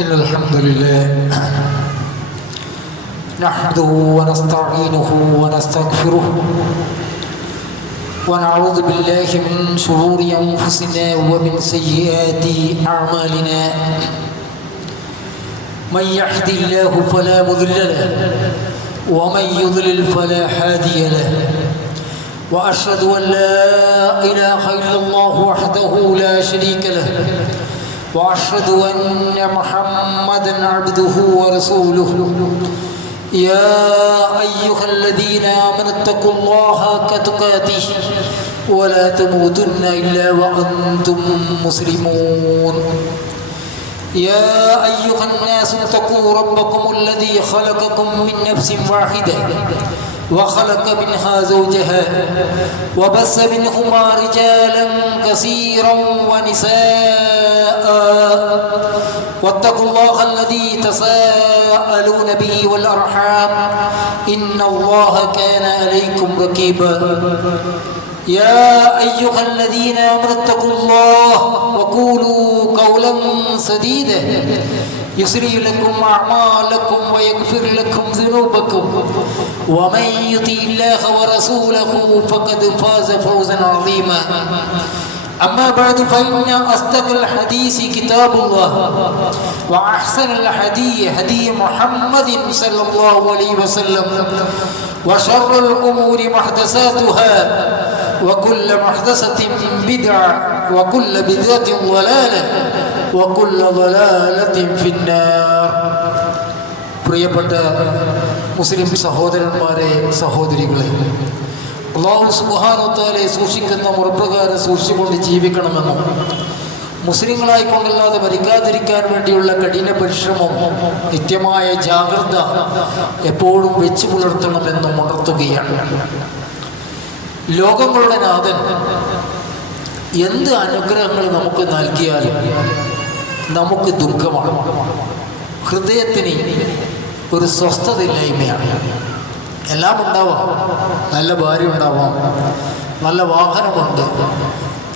إن الحمد لله نحمده ونستعينه ونستغفره ونعوذ بالله من شرور أنفسنا ومن سيئات أعمالنا من يهد الله فلا مضل له ومن يضلل فلا هادي له وأشهد أن لا إله إلا الله وحده لا شريك له وأشهد أن محمدًا عبده ورسوله يا أيها الذين آمنوا اتقوا الله حق تقاته ولا تموتن إلا وأنتم مسلمون يا أيها الناس اتقوا ربكم الذي خلقكم من نفس واحدة وخلق منها زوجها وبث منهما رجالا كثيرا ونساء واتقوا الله الذي تساءلون به والأرحام إن الله كان عليكم رقيبا يا أيها الذين آمنوا اتقوا الله وقولوا قولا سديدا يسري لكم أعمالكم ويغفر لكم ذنوبكم ومن يطع الله ورسوله فقد فاز فوزا عظيما أما بعد فإن أصدق الحديث كتاب الله وأحسن الهدي هدي محمد صلى الله عليه وسلم وشر الأمور محدثاتها وكل محدثة بدعة وكل بدعة ضلالة وكل ضلالة في النار. പ്രിയപ്പെട്ട മുസ്ലിം സഹോദരന്മാരെ സഹോദരികളെ, അല്ലാഹു സുബ്ഹാനഹു വ തആലയെ സൂക്ഷിക്കുന്ന മുറപ്രകാരം സൂക്ഷിച്ചുകൊണ്ട് ജീവിക്കണമെന്നും മുസ്ലിങ്ങളായിക്കൊണ്ടല്ലാതെ മരിക്കാതിരിക്കാൻ വേണ്ടിയുള്ള കഠിന പരിശ്രമം നിത്യമായ ജാഗ്രത എപ്പോഴും വെച്ചു പുലർത്തണമെന്നും ഉണർത്തുകയാണ്. ലോകങ്ങളുടെ നാഥൻ എന്ത് അനുഗ്രഹങ്ങൾ നമുക്ക് നൽകിയാലും നമുക്ക് ദുഃഖമാണ്, ഹൃദയത്തിന് ഒരു സ്വസ്ഥതയില്ലായ്മയാണ്. എല്ലാം ഉണ്ടാവാം, നല്ല ഭാര്യ ഉണ്ടാവാം, നല്ല വാഹനമുണ്ട്,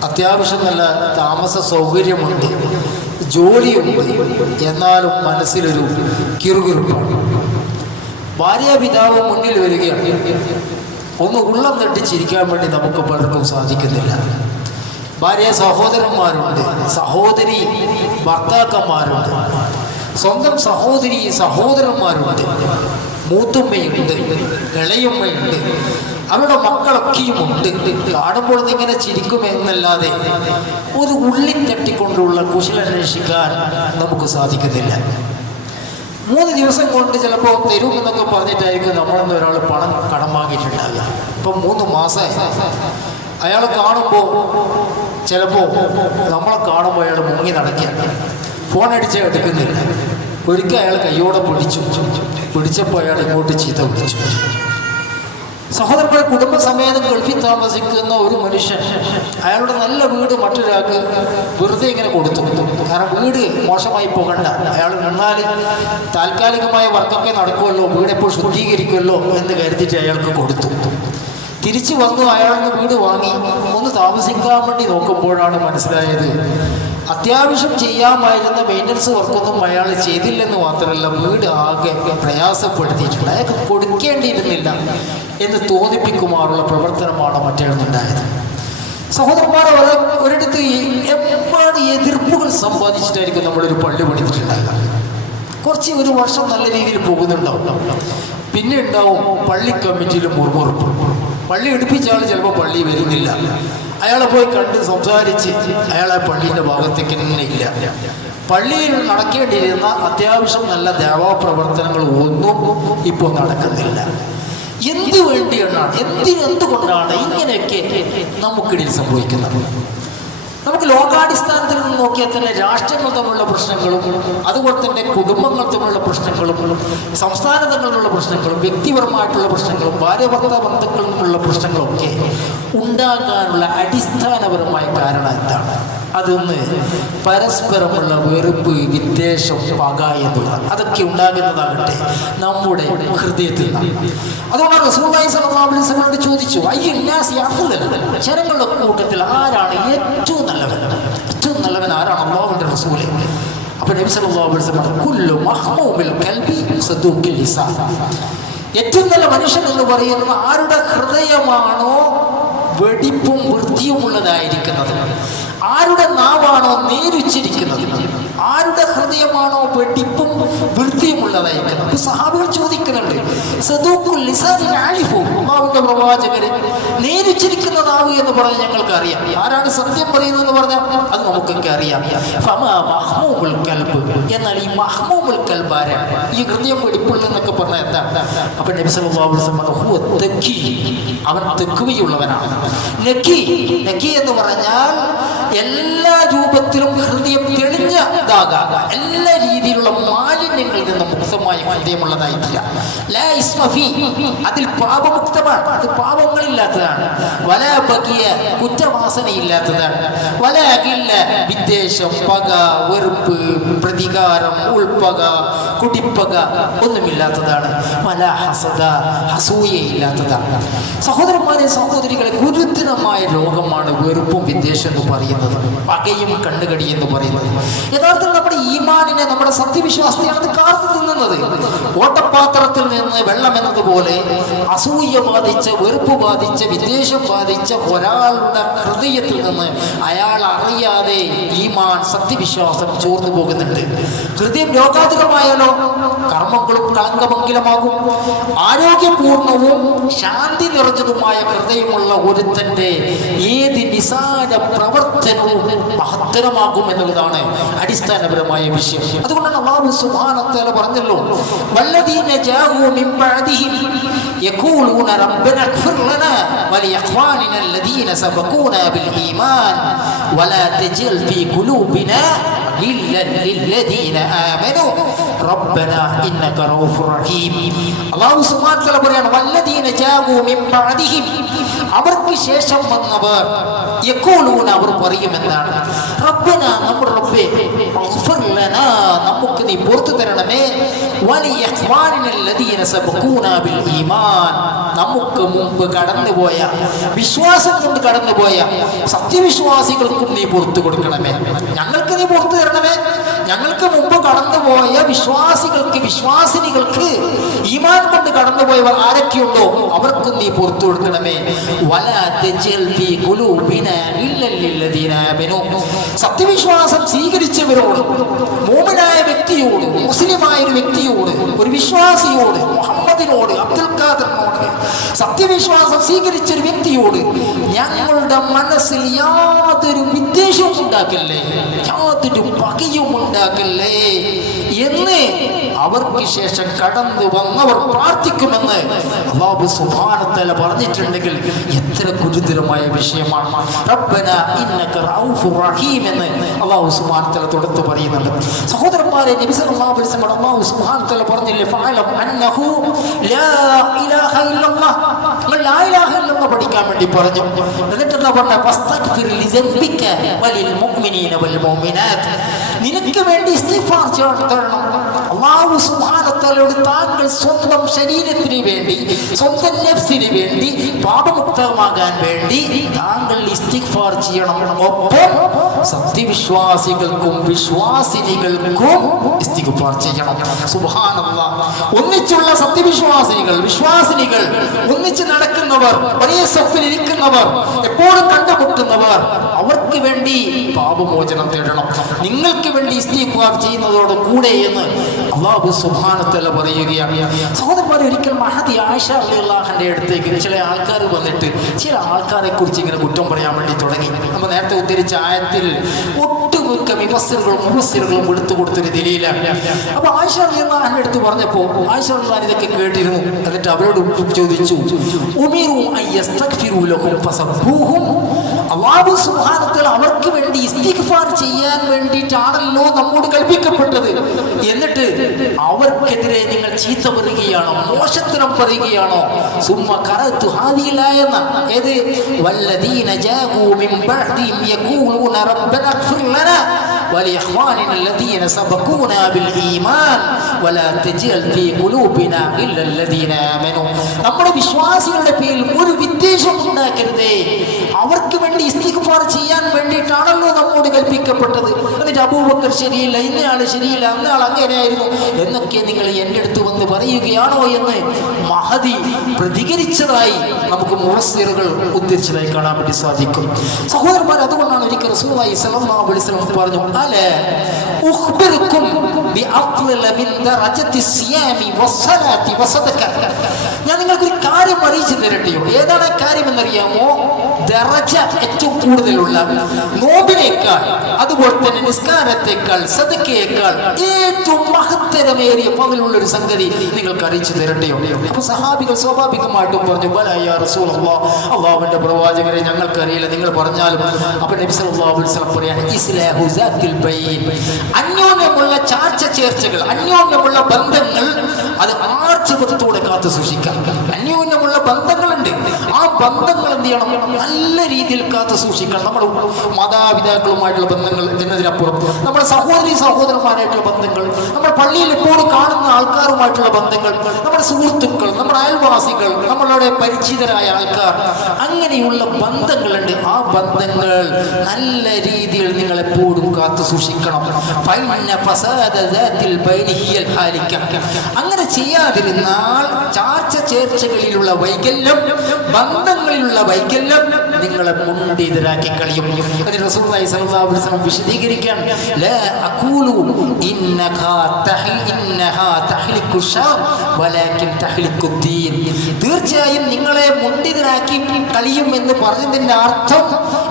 അത്യാവശ്യം നല്ല താമസ സൗകര്യമുണ്ട്, ജോലിയുണ്ട്, എന്നാലും മനസ്സിലൊരു കിറുകിറുപ്പാണ്. ഭാര്യാപിതാവ് മുന്നിൽ വരികയാണ്, ഒന്ന് ഉള്ളം തട്ടിച്ചിരിക്കാൻ വേണ്ടി നമുക്ക് പലർക്കും സാധിക്കുന്നില്ല. ഭാര്യ സഹോദരന്മാരുണ്ട്, സഹോദരി ഭർത്താക്കന്മാരുണ്ട്, സ്വന്തം സഹോദരി സഹോദരന്മാരുണ്ട്, മൂത്തുമ്മയുണ്ട്, ഇളയമ്മയുണ്ട്, അവരുടെ മക്കളൊക്കെയുമുണ്ട്. കാണുമ്പോൾ ഇങ്ങനെ ചിരിക്കുമെന്നല്ലാതെ ഒരു ഉള്ളിൽ തട്ടിക്കൊണ്ടുള്ള കുശലന്വേഷിക്കാൻ നമുക്ക് സാധിക്കുന്നില്ല. 3 ദിവസം കൊണ്ട് ചിലപ്പോൾ തരുമെന്നൊക്കെ പറഞ്ഞിട്ടായിരിക്കും നമ്മളെന്ന് ഒരാൾ പണം കടം വാങ്ങിയിട്ടുണ്ടാകുക. ഇപ്പം 3 മാസമായി. അയാൾ കാണുമ്പോൾ ചിലപ്പോൾ നമ്മളെ കാണുമ്പോൾ അയാൾ മുങ്ങി നടക്കുകയാണ്, ഫോൺ അടിച്ചാൽ എടുക്കുന്നില്ല. ഒരിക്കൽ അയാൾ കയ്യോടെ പിടിച്ചപ്പോൾ അയാൾ ഇങ്ങോട്ട് ചീത്ത വിളിച്ചു. സഹോദരന്മാരെ, കുടുംബസമേതം ഗൾഫിൽ താമസിക്കുന്ന ഒരു മനുഷ്യൻ അയാളുടെ നല്ല വീട് മറ്റൊരാൾക്ക് വെറുതെ ഇങ്ങനെ കൊടുത്തു. കാരണം വീട് മോശമായി പോകണ്ട, അയാൾ നിന്നാൽ താൽക്കാലികമായ വർക്കൊക്കെ നടക്കുമല്ലോ, വീടെപ്പോൾ ശുദ്ധീകരിക്കുമല്ലോ എന്ന് കരുതിയിട്ട് അയാൾക്ക് കൊടുത്തു. തിരിച്ചു വന്നു, അയാളിന് വീട് വാങ്ങി ഒന്ന് താമസിക്കാൻ വേണ്ടി നോക്കുമ്പോഴാണ് മനസ്സിലായത് അത്യാവശ്യം ചെയ്യാമായിരുന്ന മെയിൻ്റനൻസ് വർക്കൊന്നും അയാൾ ചെയ്തില്ലെന്ന് മാത്രമല്ല, വീട് ആകെ പ്രയാസപ്പെടുത്തിയിട്ടുണ്ട്. അയാൾക്ക് കൊടുക്കേണ്ടിയിരുന്നില്ല എന്ന് തോന്നിപ്പിക്കുമാറുള്ള പ്രവർത്തനമാണ് മറ്റേണ്ടായത്. സഹോദരന്മാരെ, ഒരിടത്ത് എമ്പാട് എതിർപ്പുകൾ സമ്പാദിച്ചിട്ടായിരിക്കും നമ്മളൊരു പള്ളി പണിതിട്ടുണ്ടാകുക. കുറച്ച് ഒരു വർഷം നല്ല രീതിയിൽ പോകുന്നുണ്ടാവും, പിന്നെ ഉണ്ടാവും പള്ളി കമ്മിറ്റിയിൽ മുറുമുറുപ്പ്. പള്ളി എടുപ്പിച്ച ആൾ ചിലപ്പോൾ പള്ളി വരുന്നില്ല. അയാളെ പോയി കണ്ട് സംസാരിച്ച് അയാളെ പള്ളീൻ്റെ ഭാഗത്തേക്ക് തന്നെ ഇല്ല. പള്ളിയിൽ നടക്കേണ്ടിയിരുന്ന അത്യാവശ്യം നല്ല ദേവാപ്രവർത്തനങ്ങൾ ഒന്നും ഇപ്പോൾ നടക്കുന്നില്ല. എന്തുകൊണ്ടാണ് ഇങ്ങനെയൊക്കെ നമുക്കിടയിൽ സംഭവിക്കുന്നത്? നമുക്ക് ലോകാടിസ്ഥാനത്തിൽ നിന്ന് നോക്കിയാൽ തന്നെ രാഷ്ട്രങ്ങൾ തമ്മിലുള്ള പ്രശ്നങ്ങളും, അതുപോലെ തന്നെ കുടുംബങ്ങൾ തമ്മിലുള്ള പ്രശ്നങ്ങളും, സംസ്ഥാന തമ്മിലുള്ള പ്രശ്നങ്ങളും, വ്യക്തിപരമായിട്ടുള്ള പ്രശ്നങ്ങളും, ഭാര്യ-ഭർത്താ ബന്ധങ്ങളിൽ നിന്നുള്ള പ്രശ്നങ്ങളൊക്കെ ഉണ്ടാകാനുള്ള അടിസ്ഥാനപരമായ കാരണം എന്താണ്? അതൊന്ന് പരസ്പരമുള്ള വെറുപ്പ്, വിദ്വേഷം, പക എന്നുള്ളത്. അതൊക്കെ ഉണ്ടാകുന്നതാകട്ടെ നമ്മുടെ ഹൃദയത്തിൽ നിന്നാണ്. അതുകൊണ്ടാണ് റസൂലുള്ളാഹി സ്വല്ലല്ലാഹു അലൈഹി വസല്ലം ചോദിച്ചു, അയ്യുന്നാസി അഫ്ളൽ, ജനങ്ങളുടെ കൂട്ടത്തിൽ ആരാണ് ഏറ്റവും നല്ലവൻ? ഏറ്റവും നല്ലവൻ ആരാണ്? അല്ലാഹുവിൻ്റെ റസൂലേ. അപ്പോൾ നബി സല്ലല്ലാഹു അലൈഹി വസല്ലം പറഞ്ഞു, കുല്ലു മഹ്മൂമിൽ ഖൽബി സദൂഖുൽ ലിസാൻ. ഏറ്റവും നല്ല മനുഷ്യൻ എന്ന് പറയുന്നത് ആരുടെ ഹൃദയമാണോ വെടിപ്പും വൃത്തിയുമുള്ളതായിരിക്കുന്നത്, ആരുടെ നാവാണോ നേരുച്ചിരിക്കുന്നത്, ആരുടെ ഹൃദയമാണോ വെടിപ്പും വൃത്തിയുമുള്ളതായിരിക്കുന്നത്. സഹാബികൾ ചോദിക്കുന്നുണ്ട്, സദൂഖുൽ ലിസാനിൻ ആലിഫു, അല്ലാഹുവിന്റെ പ്രവാചകരെ നേരുച്ചിരിക്കുന്ന നാവ് എന്ന് പറഞ്ഞാൽ ഞങ്ങൾക്ക് അറിയാം, ആരാണ് സത്യം പറയുന്നതെന്ന് പറഞ്ഞാൽ അത് നമുക്കൊക്കെ അറിയാം. ഫമാ മഹ്മൂമുൽ ഖൽബ്, എന്നാൽ ഈ മഹ്മൂമുൽ ഖൽബ് ആരാണ്, ഈ ഹൃദയം വെടിപ്പുള്ള എന്നൊക്കെ പറഞ്ഞാൽ എന്താ? അപ്പോൾ നബി സല്ലല്ലാഹു അലൈഹി വസല്ലം പറഞ്ഞു, ഹുവ തഖി, അവൻ തഖ്വയുള്ളവനാണ്. നഖി എന്ന് പറഞ്ഞാൽ എല്ലാ രൂപത്തിലും ഹൃദയം തെളിഞ്ഞതാകാം, എല്ലാ രീതിയിലുള്ള മാലിന്യങ്ങളിൽ നിന്ന് മുക്തമായ ഹൃദയമുള്ളതായിട്ടില്ല. ലാ ഇസ്മ ഫീ, അതിൽ പാപമുക്തമാണ്, അത് പാപങ്ങളില്ലാത്തതാണ്. വലാ ബഗിയ, കുറ്റവാസനയില്ലാത്തതാണ്. വലാ ഗില്ല, വിദ്വേഷം, പക, വെറുപ്പ്, പ്രതികാരം, ഉൾപ്പക, കുടിപ്പക ഒന്നുമില്ലാത്തതാണ്. വലാ ഹസദ, അസൂയയില്ലാത്തതാണ്. സഹോദരന്മാരെ സഹോദരികളെ, ഗുരുതരമായ രോഗമാണ് വെറുപ്പും വിദ്വേഷം എന്ന് പറയുന്നത്, പകയും കണ്ണുകടി എന്ന് പറയുന്നത്. യഥാർത്ഥത്തിൽ നമ്മുടെ ഈമാനിനെ, നമ്മുടെ സത്യവിശ്വാസത്തെയാണ് അത് കാത്തു നിന്നുന്നത്. ഓട്ടപാത്രത്തിൽ നിന്ന് വെള്ളം എന്നതുപോലെ അസൂയ ബാധിച്ച, വെറുപ്പ് ബാധിച്ച, വിദ്വേഷം ബാധിച്ച ഒരാളുടെ ഹൃദയത്തിൽ നിന്ന് അയാൾ അറിയാതെ ഈമാൻ, സത്യവിശ്വാസം ചോർന്നു പോകുന്നുണ്ട്. ഹൃദയം രോഗാതുരമായാലോ കർമ്മങ്ങളും കളങ്കമംഗലമാകും. ആരോഗ്യപൂർണവും ശാന്തി നിറഞ്ഞതുമായ ഹൃദയമുള്ള ഒരുത്തന്റെ ഏത് നിസാര പ്രവർത്തനവും മഹത്തരമാകും എന്നുള്ളതാണ് അടിസ്ഥാനപരമായ വിഷയം. അതുകൊണ്ടാണ് അല്ലാഹു സുബ്ഹാനഹു വ തആല പറഞ്ഞല്ലോ, വല്ലദീന ജാഊ മിൻ ബഅദിഹിം യഖൂലൂന റബ്ബന ഇഗ്ഫിർ ലനാ വലിഇഖ്വാനിന അല്ലദീന സബഖൂനാ ബിൽ ഈമാൻ വലാ തജ്അൽ ഫീ ഖുലൂബിനാ ഗില്ലൻ ലില്ലദീന ആമനൂ റബ്ബന ഇന്നക റഊഫുർ റഹീം. അല്ലാഹു സുബ്ഹാനഹു വ തആല പറയാണ്, വല്ലദീന ജാഊ മിൻ ബഅദിഹിം, അവർക്ക് ശേഷം വന്നവർ, യഖൂലൂന, അവർ പറയുമെന്നാണ്, റബ്ബന, നമ്മുടെ റബ്ബേ, ഇഗ്ഫിർ ലനാ, നമുക്ക് നീ പുറത്തു തരണമേ, വലിഇഖ്വാനിന അല്ലദീന സബഖൂനാ ബിൽ ഈമാൻ, നമുക്ക് മുമ്പ് കടന്നുപോയ, വിശ്വാസം കൊണ്ട് കടന്നുപോയ സത്യവിശ്വാസികൾക്കും നീ പുറത്തു കൊടുക്കണമേ. ഞങ്ങൾക്ക് നീ പുറത്തു തരണമേ, ഞങ്ങൾക്ക് മുമ്പ് കടന്നുപോയ വിശ്വാസികൾക്ക്, വിശ്വാസിനികൾക്ക്, ഈമാൻ കൊണ്ട് കടന്നുപോയവർ ആരൊക്കെയുണ്ടോ അവർക്കും നീ പുറത്തു കൊടുക്കണമേ. വലാ തജ്അൽ ഫീ ഖുലൂബിനാ ഗില്ലൻ ലില്ലദീന ആമനൂ, സത്യവിശ്വാസം സ്വീകരിച്ചവരോട്, മോമിനായ വ്യക്തിയോട്, മുസ്ലിമായ ഒരു വ്യക്തിയോട്, ഒരു വിശ്വാസിയോട്, മുഹമ്മദിനോട്, അബ്ദുൽ ഖാദറിനോട്, സത്യവിശ്വാസം സ്വീകരിച്ച ഒരു വ്യക്തിയോട് ഞങ്ങളുടെ മനസ്സിൽ യാതൊരു വിദ്വേഷവും ഉണ്ടാക്കല്ലേ, യാതൊരു പകയും ഉണ്ടാക്കല്ലേ എന്ന് അവർക്ക് ശേഷം കടന്നു വന്നവർ പ്രാർത്ഥിക്കുമെന്ന് അല്ലാഹു സുബ്ഹാനഹു വ തആല പറഞ്ഞിട്ടുണ്ടെങ്കിൽ എത്ര ഗുരുതരമായ വിഷയമാണ്. റബ്ബന ഇന്നക റഊഫുർ റഹീം എന്ന് അല്ലാഹു സുബ്ഹാനഹു വ തആല തുടർന്ന് പറയുന്നുണ്ട്. സഹോദരന്മാരെ, നബി സല്ലല്ലാഹു അലൈഹി വസല്ലം അല്ലാഹു സുബ്ഹാനഹു വ തആല പറഞ്ഞില്ലേ, ഫഅലം അന്നഹു ലാ ഇലാഹ ഇല്ലല്ലാഹ്, ലാ ഇലാഹ ഇല്ലല്ലാഹ് പഠിക്കാൻ വേണ്ടി പറഞ്ഞു. എന്നിട്ട് എന്താ പറഞ്ഞത്? ഫസ്തഗ്ഫിർ ലിസംബിക വലിൽ മുഅ്മിനീന വൽ മുഅ്മിനാത്ത്, നിനക്ക് വേണ്ടി ഇസ്തിഗ്ഫാർ ചെയ്യണം. അല്ലാഹു സുബ്ഹാനഹു വ തആലയോട് താങ്കൾ സ്വന്തം ശരീരത്തിന് വേണ്ടി, സ്വന്തം നഫ്സിന് വേണ്ടി, പാപമുക്തമാകാൻ വേണ്ടി താങ്കൾ ഇസ്തിഗ്ഫാർ ചെയ്യണം. ഒപ്പം സത്യവിശ്വാസികൾക്കും വിശ്വാസിനികൾക്കും ഇസ്തിഗ്ഫാർ ചെയ്യണം. സുബ്ഹാനല്ലാഹ്. ഒന്നിച്ചുള്ള സത്യവിശ്വാസികൾ, വിശ്വാസിനികൾ, ഒന്നിച്ച് നടക്കുന്നവർ, ഒരേ സഫിൽ ഇരിക്കുന്നവർ, എപ്പോഴും കണ്ടുമുട്ടുന്നവർ, അവർക്ക് വേണ്ടി പാപമോചനം തേടണം. നിങ്ങൾക്ക് വേണ്ടി ഇസ്തിഗ്ഫാർ ചെയ്യുന്നതോട് കൂടെ എന്ന് അല്ലാഹു സുബ്ഹാനഹു വ തആല പറയുകയാണ്. സഹോദരന്മാരെ, ഒരിക്കൽ മഹദി ആയിഷ റളിയല്ലാഹു അൻഹയുടെ അടുത്തേക്ക് ചില ആൾക്കാർ വന്നിട്ട് ചില ആൾക്കാരെ കുറിച്ച് ഇങ്ങനെ കുറ്റം പറയാൻ വേണ്ടി തുടങ്ങി. നമ്മൾ നേരത്തെ ഉദ്ധരിച്ച ആയത്തിൽ ഒട്ടുമിക്ക മുഫസ്സിറുകളും എടുത്തു കൊടുത്തൊരു ദലീലാണ്. അപ്പൊ ആയിഷ റളിയല്ലാഹു അൻഹയുടെ അടുത്ത് പറഞ്ഞപ്പോൾ ആയിഷ റളിയല്ലാഹു ഇതൊക്കെ കേട്ടിരുന്നു. എന്നിട്ട് അവരോട് ചോദിച്ചു, ഉമിറു അൻ യസ്തഗ്ഫിറു ലഹും ഫസബ്ബൂഹും, അല്ലാഹു സുബ്ഹാനഹു വ തആല അവർക്ക് വേണ്ടി ഇസ്തിഗ്ഫാർ ചെയ്യാൻ വേണ്ടിയിട്ടാണല്ലോ നമ്മോട് കൽപ്പിക്കപ്പെട്ടത്. എന്നിട്ട് അവർക്കെതിരെ നിങ്ങൾ ചീത്ത പറയുകയാണോ, മോശത്തരം പറയുകയാണോ? സുമ്മ ഖറഅതു ഹാദിഹിൽ ആയത, ഏത്? വല്ലദീന ജാഊ മിൻ ബഅദിഹിം യഖൂലൂന റബ്ബന ഇഗ്ഫിർ ലനാ വലിഇഖ്വാനിന അല്ലദീന സബഖൂനാ ബിൽ ഈമാൻ വലാ തജ്അൽ ഫീ ഖുലൂബിനാ ഇല്ലൽ ലദീന ആമനൂ. നമ്മുടെ വിശ്വാസികളുടെ പേരിൽ ഒരു വിദ്വേഷം ഉണ്ടാക്കരുതേ. അവർക്ക് വേണ്ടി ഇസ്തിഗ്ഫാർ ചെയ്യാൻ വേണ്ടിയിട്ടാണല്ലോ നമ്മോട് കൽപ്പിക്കപ്പെട്ടത്. എന്നിട്ട് അബൂബക്കർ ശരിയില്ല, ഇന്നയാൾ ശരിയില്ല, അന്നയാൾ അങ്ങനെയായിരുന്നു എന്നൊക്കെ നിങ്ങൾ എൻ്റെ അടുത്ത് വന്ന് പറയുകയാണോ എന്ന് മഹദി പ്രതികരിച്ചതായി നമുക്ക് മുഫസ്സിറുകൾ ഉദ്ധരിച്ചതായി കാണാൻ വേണ്ടി സാധിക്കും. സഹോദരന്മാർ, അതുകൊണ്ടാണ് ഒരിക്കൽ റസൂലുള്ളാഹി സ്വല്ലല്ലാഹു അലൈഹി വസല്ലം പറഞ്ഞു, അലാ ഉഖ്ബിറുക്കും ബിഅഫ്ളല മിൻ ദറജത്തി സിയാമി വസ്സലാത്തി വസദഖ. ഞാൻ നിങ്ങൾക്കൊരു കാര്യം അറിയിച്ചു തരട്ടെയോ? ഏതാണ് ആ കാര്യം എന്നറിയാമോ? ദറജ ഏറ്റവും കൂടുതലുള്ള നോമ്പിനേക്കാൾ, അതുപോലെ തന്നെ നിസ്കാരത്തെക്കാൾ, സദഖയേക്കാൾ ഏറ്റവും മഹത്തരമേറിയ പകലുള്ള ഒരു സംഗതി നിങ്ങൾക്ക് അറിയിച്ചു തരട്ടെയോ? അപ്പൊ സഹാബികൾ സ്വാഭാവികമായിട്ടും പറഞ്ഞു, ബലാ യാ റസൂലല്ലാഹ്, അല്ലാഹുവിന്റെ പ്രവാചകരെ ഞങ്ങൾക്കറിയില്ല, നിങ്ങൾ പറഞ്ഞാലും. അപ്പൊ നബി സല്ലല്ലാഹു അലൈഹി വസല്ലം പറയാണ്, ഇസ്ലാഹു സാത്തിൽ ബൈൻ. അന്യോന്യമുള്ള ചാർച്ച ചേർച്ചകൾ, അന്യോന്യമുള്ള ബന്ധങ്ങൾ അത് ആർജവത്തോടെ കാത്തു സൂക്ഷിക്കാം. അന്യോന്യമുള്ള ബന്ധങ്ങളുണ്ട്, ആ ബന്ധങ്ങൾ എന്ത് ചെയ്യണം? നല്ല രീതിയിൽ കാത്തു സൂക്ഷിക്കണം. നമ്മുടെ മാതാപിതാക്കളുമായിട്ടുള്ള ബന്ധങ്ങൾ എന്നതിനപ്പുറം നമ്മുടെ സഹോദരന്മാരായിട്ടുള്ള ബന്ധങ്ങൾ, നമ്മുടെ പള്ളിയിൽ എപ്പോഴും കാണുന്ന ആൾക്കാരുമായിട്ടുള്ള ബന്ധങ്ങൾ, നമ്മുടെ സുഹൃത്തുക്കൾ, നമ്മുടെ അയൽവാസികൾ, നമ്മളുടെ പരിചിതരായ ആൾക്കാർ, അങ്ങനെയുള്ള ബന്ധങ്ങളുണ്ട്. ആ ബന്ധങ്ങൾ നല്ല രീതിയിൽ നിങ്ങൾ എപ്പോഴും കാത്തു സൂക്ഷിക്കണം. അങ്ങനെ ചെയ്യാതിരുന്നാൽ ചാർച്ച ചേർച്ചകളിലുള്ള വൈകല്യം, ബന്ധങ്ങളിലുള്ള വൈകല്യം നിങ്ങളെ മുണ്ടിതരാക്കി കളയും. റസൂലുള്ളാഹി സ്വല്ലല്ലാഹു അലൈഹി വസല്ലം വിശദീകരിക്കാൻ, ലാ അഖൂലു ഇന്നഹാ തഹ്ലിക്കു ശർ വലാകിൻ തഹ്ലിക്കു ദീൻ. തീർച്ചയായും നിങ്ങളെ മുണ്ടിതരാക്കി കളിയും എന്ന് പറഞ്ഞതിന്റെ അർത്ഥം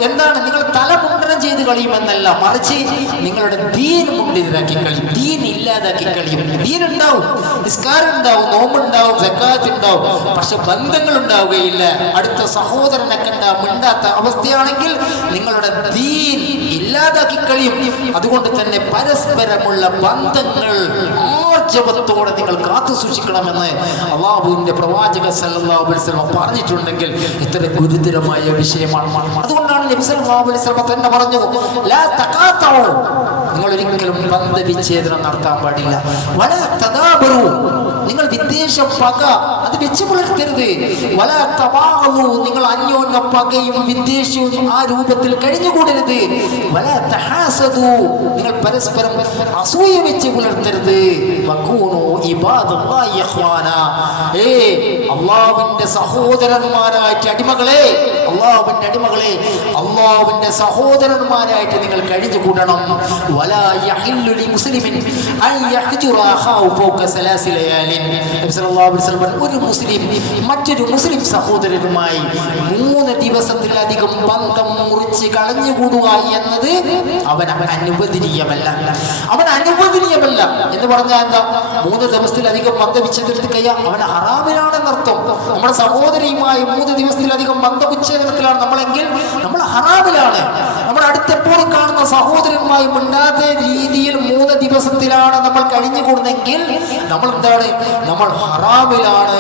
എന്താണ്? നിങ്ങൾ തല മുണ്ടനം ചെയ്ത് കളിയുമെന്നല്ല, മറിച്ച് നിങ്ങളുടെ ദീൻ മുണ്ടിതരാക്കി കളിയും, ദീൻ ഇല്ലാതാക്കി കളിയും. ദീൻ ഉണ്ടാവും, നിസ്കാരം ഉണ്ടാവും, നോമ്പുണ്ടാവും, സക്കാത്ത് ഉണ്ടാവും, പക്ഷെ ബന്ധങ്ങൾ ഉണ്ടാവുകയില്ല. അടുത്ത സഹോദരനെ കണ്ട മിണ്ടാത്ത അവസ്ഥയാണെങ്കിൽ നിങ്ങളുടെ ദീൻ ഇല്ലാതാക്കി കളിയും. അതുകൊണ്ട് തന്നെ പരസ്പരമുള്ള ബന്ധങ്ങൾ ആർജവത്തോടെ നിങ്ങൾ കാത്തു സൂക്ഷിക്കണമെന്ന് അല്ലാഹുവിന്റെ പ്രവാചക സല്ലല്ലാഹു അലൈഹി വസല്ലം പറഞ്ഞിട്ടുണ്ടെങ്കിൽ ഇത്ര ഗുരുതരമായ വിഷയമാണ്. അതുകൊണ്ടാണ് നബി സല്ലല്ലാഹു അലൈഹി വസല്ലം തന്നെ പറഞ്ഞു, ലാ തഖാതഉ, നിങ്ങൾ ഒരിക്കലും ബന്ധവിച്ഛേദനം നടത്താൻ പാടില്ല. വലാ തദാബറു, നിങ്ങൾ വിദ്വേഷം, പക അത് വെച്ച് പുലർത്തരുത്. വലാ തബാഗു, നിങ്ങൾ അന്യോന്യ പകയും വിദ്വേഷവും ആ രൂപത്തിൽ കഴിഞ്ഞുകൂടരുത്. വലാ തഹാസദു, നിങ്ങൾ പരസ്പരം അസൂയ വെച്ച് പുലർത്തരുത്. വകൂനു ഇബാദല്ലാഹി ഇഖ്വാനാ, അല്ലാഹുവിന്റെ സഹോദരന്മാരായിട്ട് അടിമകളെ, അല്ലാഹുവിന്റെ അടിമകളെ, അല്ലാഹുവിന്റെ സഹോദരന്മാരായിട്ട് നിങ്ങൾ കഴിഞ്ഞുകൂടണം. വലാ യഹില്ലു ലിമുസ്ലിമിൻ അൻ യഹ്ജുറ അഖാഹു ഫൗക സലാസി ലയാലിൻ. നബി സല്ലല്ലാഹു അലൈഹി വസല്ലം, ഒരു മുസ്ലിം മറ്റൊരു മുസ്ലിം സഹോദരനുമായി 3 ദിവസത്തിലധികം ബന്ധം മുറിച്ച് കളഞ്ഞുകൂടുക എന്നത് അവന് അനുവദനീയമല്ല. അവന് അനുവദനീയമല്ല എന്ന് പറഞ്ഞാൽ എന്താ? 3 ദിവസത്തിലധികം ബന്ധവിച്ഛേദനത്തിൽ കഴിയാൻ അവൻ ഹറാമിലാണെന്നർത്ഥം. നമ്മുടെ സഹോദരിയുമായി 3 ദിവസത്തിലധികം ബന്ധവിച്ഛേദനത്തിലാണ് നമ്മളെങ്കിൽ നമ്മൾ ഹറാമിലാണ്. നമ്മുടെ അടുത്തെപ്പോഴും കാണുന്ന സഹോദരന്മായി മിണ്ടാത്ത രീതിയിൽ 3 ദിവസത്തിലാണ് നമ്മൾ കഴിഞ്ഞുകൂടുന്നെങ്കിൽ നമ്മൾ എന്താണ്? നമ്മൾ ഹറാമിലാണ്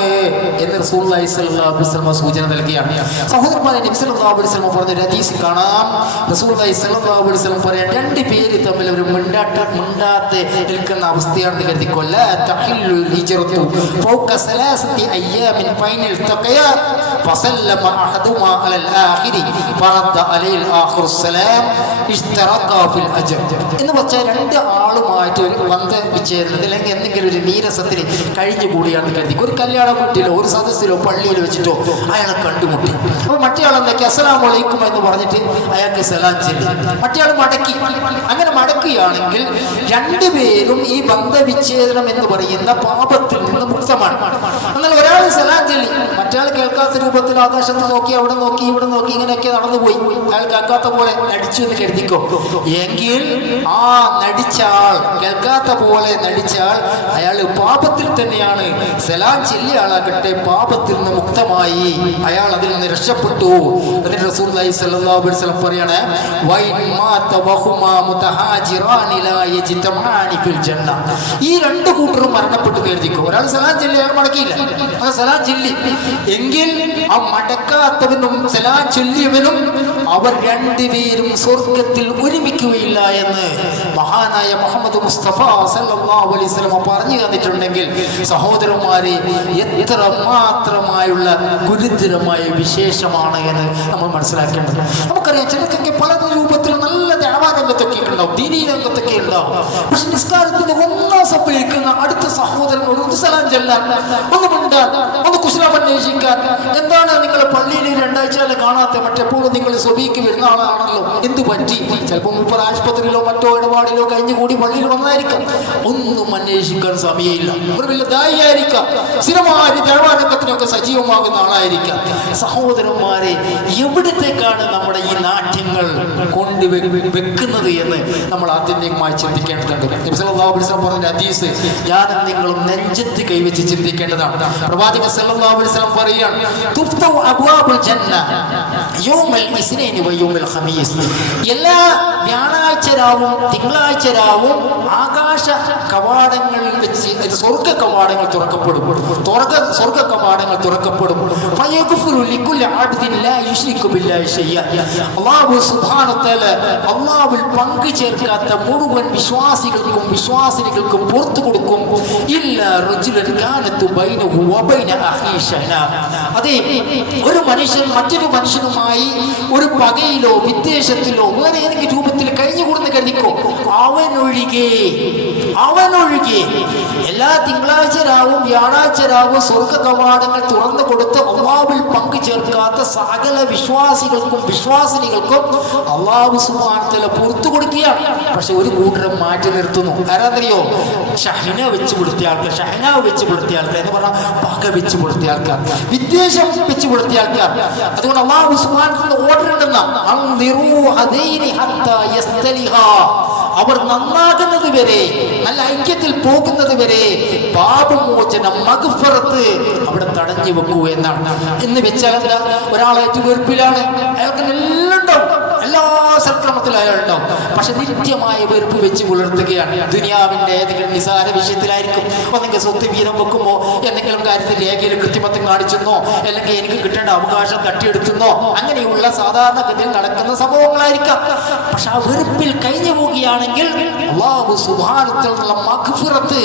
എന്ന് റസൂലുള്ളാഹി സ്വല്ലല്ലാഹു അലൈഹി വസല്ലം സൂചന നൽകിയാണ്. സഹോദരന്മാരെ, നബി സല്ലല്ലാഹു അലൈഹി വസല്ലം പറഞ്ഞ ഹദീസിൽ കാണാം, റസൂലുള്ളാഹി സ്വല്ലല്ലാഹു അലൈഹി വസല്ലം പറയാൻ, 2 പേര് തമ്മിൽ ഒരു മിണ്ടാത്തെ നിൽക്കുന്ന അവസ്ഥയാണെന്ന് കരുതിക്കോ. ലാ തഹില്ലു ഹിജ്റതു ഫൗക സലാസതി അയ്യാമിൻ ഫൈനൽ തഖയ ഫസല്ലമ അഹദുമാ അലൽ ആഖിരി ഫറദ്ദ അലൈൽ ആഖിറു സലാം ഇഷ്തറക ഫിൽ അജ്ർ. എന്ന് വെച്ചാൽ 2 ആളുമായിട്ട് ഒരു ബന്ധവിച്ഛേദനത്തിൽ അല്ലെങ്കിൽ എന്തെങ്കിലും ഒരു നീരസത്തിൽ കഴിഞ്ഞുകൂടിയാണെന്ന് കരുതി ഒരു കല്യാണ വീട്ടിലോ ഒരു സദസ്സിലോ പള്ളിയിലോ വെച്ചിട്ടോ അയാളെ കണ്ടുമുട്ടി. അപ്പോൾ മറ്റേ ആളെന്തൊക്കെ അസ്സലാമു അലൈക്കും എന്ന് പറഞ്ഞിട്ട് അയാൾക്ക് സലാം ചൊല്ലി, മറ്റേ ആൾ മടക്കി. അങ്ങനെ മടക്കുകയാണെങ്കിൽ 2 പേരും ഈ ബന്ധവിച്ഛേദനം എന്ന് പറയുന്ന പാപത്തിൽ നിന്ന് മുക്തമാണ്. എന്നാൽ ഒരാൾ സലാം ചൊല്ലി, മറ്റേ കേൾക്കാത്ത രൂപത്തിൽ ആകാശത്ത് നോക്കി, അവിടെ നോക്കി, ഇവിടെ നോക്കി, ഇങ്ങനെയൊക്കെ നടന്നുപോയി. അയാൾ കേൾക്കാത്ത പോലെ നടിച്ചു എന്ന് കരുതിക്കോ. എങ്കിൽ ആ നടിച്ചാൾ, കേൾക്കാത്ത പോലെ നടിച്ചാൾ, അയാൾ പാപത്തിൽ തന്നെയാണ്. സലാം ചൊല്ലിയ ആളാകട്ടെ പാപത്തിൽ നിന്ന് മുക്തമായി, അയാൾ അതിൽ നിന്ന് രക്ഷപ്പെട്ടു. എന്നിട്ട് റസൂലുള്ളാഹി സ്വല്ലല്ലാഹു അലൈഹി വസല്ലം പറയാണ്, വൈൻ മാത വഹുമാ മുതഹാജിറാനി ലാ യജ്തമാനി ഫിൽ ജന്ന. ഈ 2 കൂട്ടരും മരണപ്പെട്ടു കരുതിക്കോ. ഒരാൾ സലാം ചൊല്ലി, അയാൾ മടക്കിയില്ല, അത് സലാം ചൊല്ലി. എങ്കിൽ ആ മടക്കാത്തവനും സലാം ചൊല്ലിയവനും അവർ രണ്ടുപേരും സ്വർഗത്തിൽ ഒരുമിക്കുകയില്ല എന്ന് മഹാനായ മുഹമ്മദ് മുസ്തഫ സല്ലല്ലാഹു അലൈഹി വസല്ലം പറഞ്ഞു തന്നിട്ടുണ്ടെങ്കിൽ സഹോദരന്മാരെ എത്ര മാത്രമായുള്ള ഗുരുതരമായ വിശേഷമാണ് എന്ന് നമ്മൾ മനസ്സിലാക്കേണ്ടത്. നമുക്കറിയാം ചിലർക്കൊക്കെ പല രൂപത്തിൽ നല്ല രംഗത്തൊക്കെ ഉണ്ടാവും, ദീനീ രംഗത്തൊക്കെ ഉണ്ടാവും. പക്ഷെ നിസ്കാരത്തിന്റെ ഒന്നാം സഭയിക്കുന്ന അടുത്ത സഹോദരനോട് ഒന്ന് സലാം ചെല്ലാൻ, ഒന്ന് മിണ്ടാൻ, ഒന്ന് കുശലം അന്വേഷിക്കാൻ, എന്താണ് നിങ്ങൾ പള്ളിയിൽ രണ്ടാഴ്ച കാണാത്ത, മറ്റെപ്പോഴും നിങ്ങൾ സ്വബീക്ക് വരുന്ന ആളാണല്ലോ, എന്ത് പറ്റി? ചിലപ്പോൾ മുപ്പത് ആശുപത്രിയിലോ മറ്റോ ഇടപാടിലോ കഴിഞ്ഞുകൂടി പള്ളിയിൽ വന്നായിരിക്കാം. ഒന്നും അന്വേഷിക്കാൻ സമയമില്ല. ഒരു വലിയ ദായിയായിരിക്കാം, സ്ഥിരമായി ദേവാലയത്തിനൊക്കെ സജീവമാകുന്ന ആളായിരിക്കാം. സഹോദരന്മാരെ, എവിടത്തേക്കാണ് നമ്മുടെ ഈ നാട്യങ്ങൾ കൊണ്ട് വെക്കുന്നത് എന്ന് നമ്മൾ ആത്യന്തികമായി ചിന്തിക്കേണ്ടതുണ്ട്. നബി സല്ലല്ലാഹു അലൈഹി വസല്ലം പറഞ്ഞ ഹദീസ് ഞാനും നിങ്ങളും നെഞ്ചത്ത് കൈവച്ച് ചിന്തിക്കേണ്ടതാണ്. പ്രവാചകൻ സല്ലല്ലാഹു അലൈഹി വസല്ലം പറയുകയാണ്, തുഫ്തഹു അബ്വാബുൽ ജന്ന യൗമൽ ഇസ്നൈനി വ യൗമൽ ഖമീസ്. എല്ലാ വ്യാഴാഴ്ച രാവും തിങ്കളാഴ്ച രാവും ആകാശ കവാടങ്ങൾ വെച്ച് സ്വർഗ കവാടങ്ങൾ തുറക്കപ്പെടും. സ്വർഗ കവാടങ്ങൾ തുറക്കപ്പെടും. ഫയഗ്ഫിറു ലികുല്ലി അബ്ദിൻ ലാ യുശ്രികു ബില്ലാഹി ശൈഅ. അല്ലാഹു സുബ്ഹാനഹു വ തആല അല്ലാഹുവിൽ പങ്കു ചേർക്കാത്ത മുഴുവൻ വിശ്വാസികൾക്കും വിശ്വാസിനികൾക്കും പുറത്തു കൊടുക്കും. ഇല്ലാ റജുലൻ കാനതു ബൈനഹു വ ബൈന അഖീ ശഹ്നാ. അതെ, ഒരു മനുഷ്യൻ മറ്റൊരു മനുഷ്യനുമായി ഒരു പകയിലോ വിദ്വേഷത്തിലോ വേറെ ഏതെങ്കിലും രൂപത്തിൽ കഴിഞ്ഞുകൂടുന്ന കരുതിക്കോ, അവനൊഴികെ എല്ലാ തിങ്കളാഴ്ച രാവും വ്യാഴാഴ്ച രാവും സ്വർഗ കവാടങ്ങൾ തുറന്നു കൊടുത്ത് അല്ലാഹുവിൽ പങ്കു ചേർക്കാത്ത സകല വിശ്വാസികൾക്കും വിശ്വാസിനികൾക്കും അല്ലാഹു സുബ്ഹാനഹു വ തആല പുറത്തു കൊടുക്കുകയാണ്. പക്ഷെ ഒരു കൂട്ടരും മാറ്റി നിർത്തുന്നു. ആരാന്നറിയോ? ഷഹ്ന വെച്ച് പുലർത്തിയ ആൾക്കാർ, ഷഹ്നാവ് വെച്ച് പുലർത്തിയ ആൾക്കാർ എന്ന് പറഞ്ഞാൽ പക വെച്ച് പുലർത്തിയ ആൾക്കാർ, വിദ്വേഷം വെച്ച് പുലർത്തിയ ആൾക്കാർ. അതുകൊണ്ട് അല്ലാഹു സുബ്ഹാനഹു വ തആല ഓർഡർ ഉണ്ടെന്ന അവർ നന്നാകുന്നത് വരെ, നല്ല ഐക്യത്തിൽ പോകുന്നത് വരെ പാപമോചനം മഗ്ഫിറത്ത് അവിടെ തടഞ്ഞു വെക്കൂ എന്നാണ്. എന്ന് വെച്ചാൽ എന്താ? ഒരാളേറ്റ് വെറുപ്പിലാണ്, അയാൾക്ക് എല്ലാം ഉണ്ടാവും, എല്ലാ സൽക്രമത്തിലും അയാളുണ്ടാവും. പക്ഷെ നിത്യമായ വെറുപ്പ് വെച്ച് പുലർത്തുകയാണ്. ദുനിയാവിന്റെ ഏതെങ്കിലും നിസാര വിഷയത്തിലായിരിക്കും. ഒന്നെങ്കിൽ സ്വത്ത് വീതം വെക്കുമോ, എന്തെങ്കിലും കാര്യത്തിൽ രേഖയിൽ കൃത്രിമത്വം കാണിച്ചെന്നോ, അല്ലെങ്കിൽ എനിക്ക് കിട്ടേണ്ട അവകാശം തട്ടിയെടുത്തുന്നോ, അങ്ങനെയുള്ള സാധാരണഗതിയിൽ നടക്കുന്ന സംഭവങ്ങളായിരിക്കാം. പക്ഷെ ആ വെറുപ്പിൽ കഴിഞ്ഞു പോവുകയാണെങ്കിൽ അല്ലാഹു സുബ്ഹാനഹു വ തആല മഗ്ഫിറത്ത്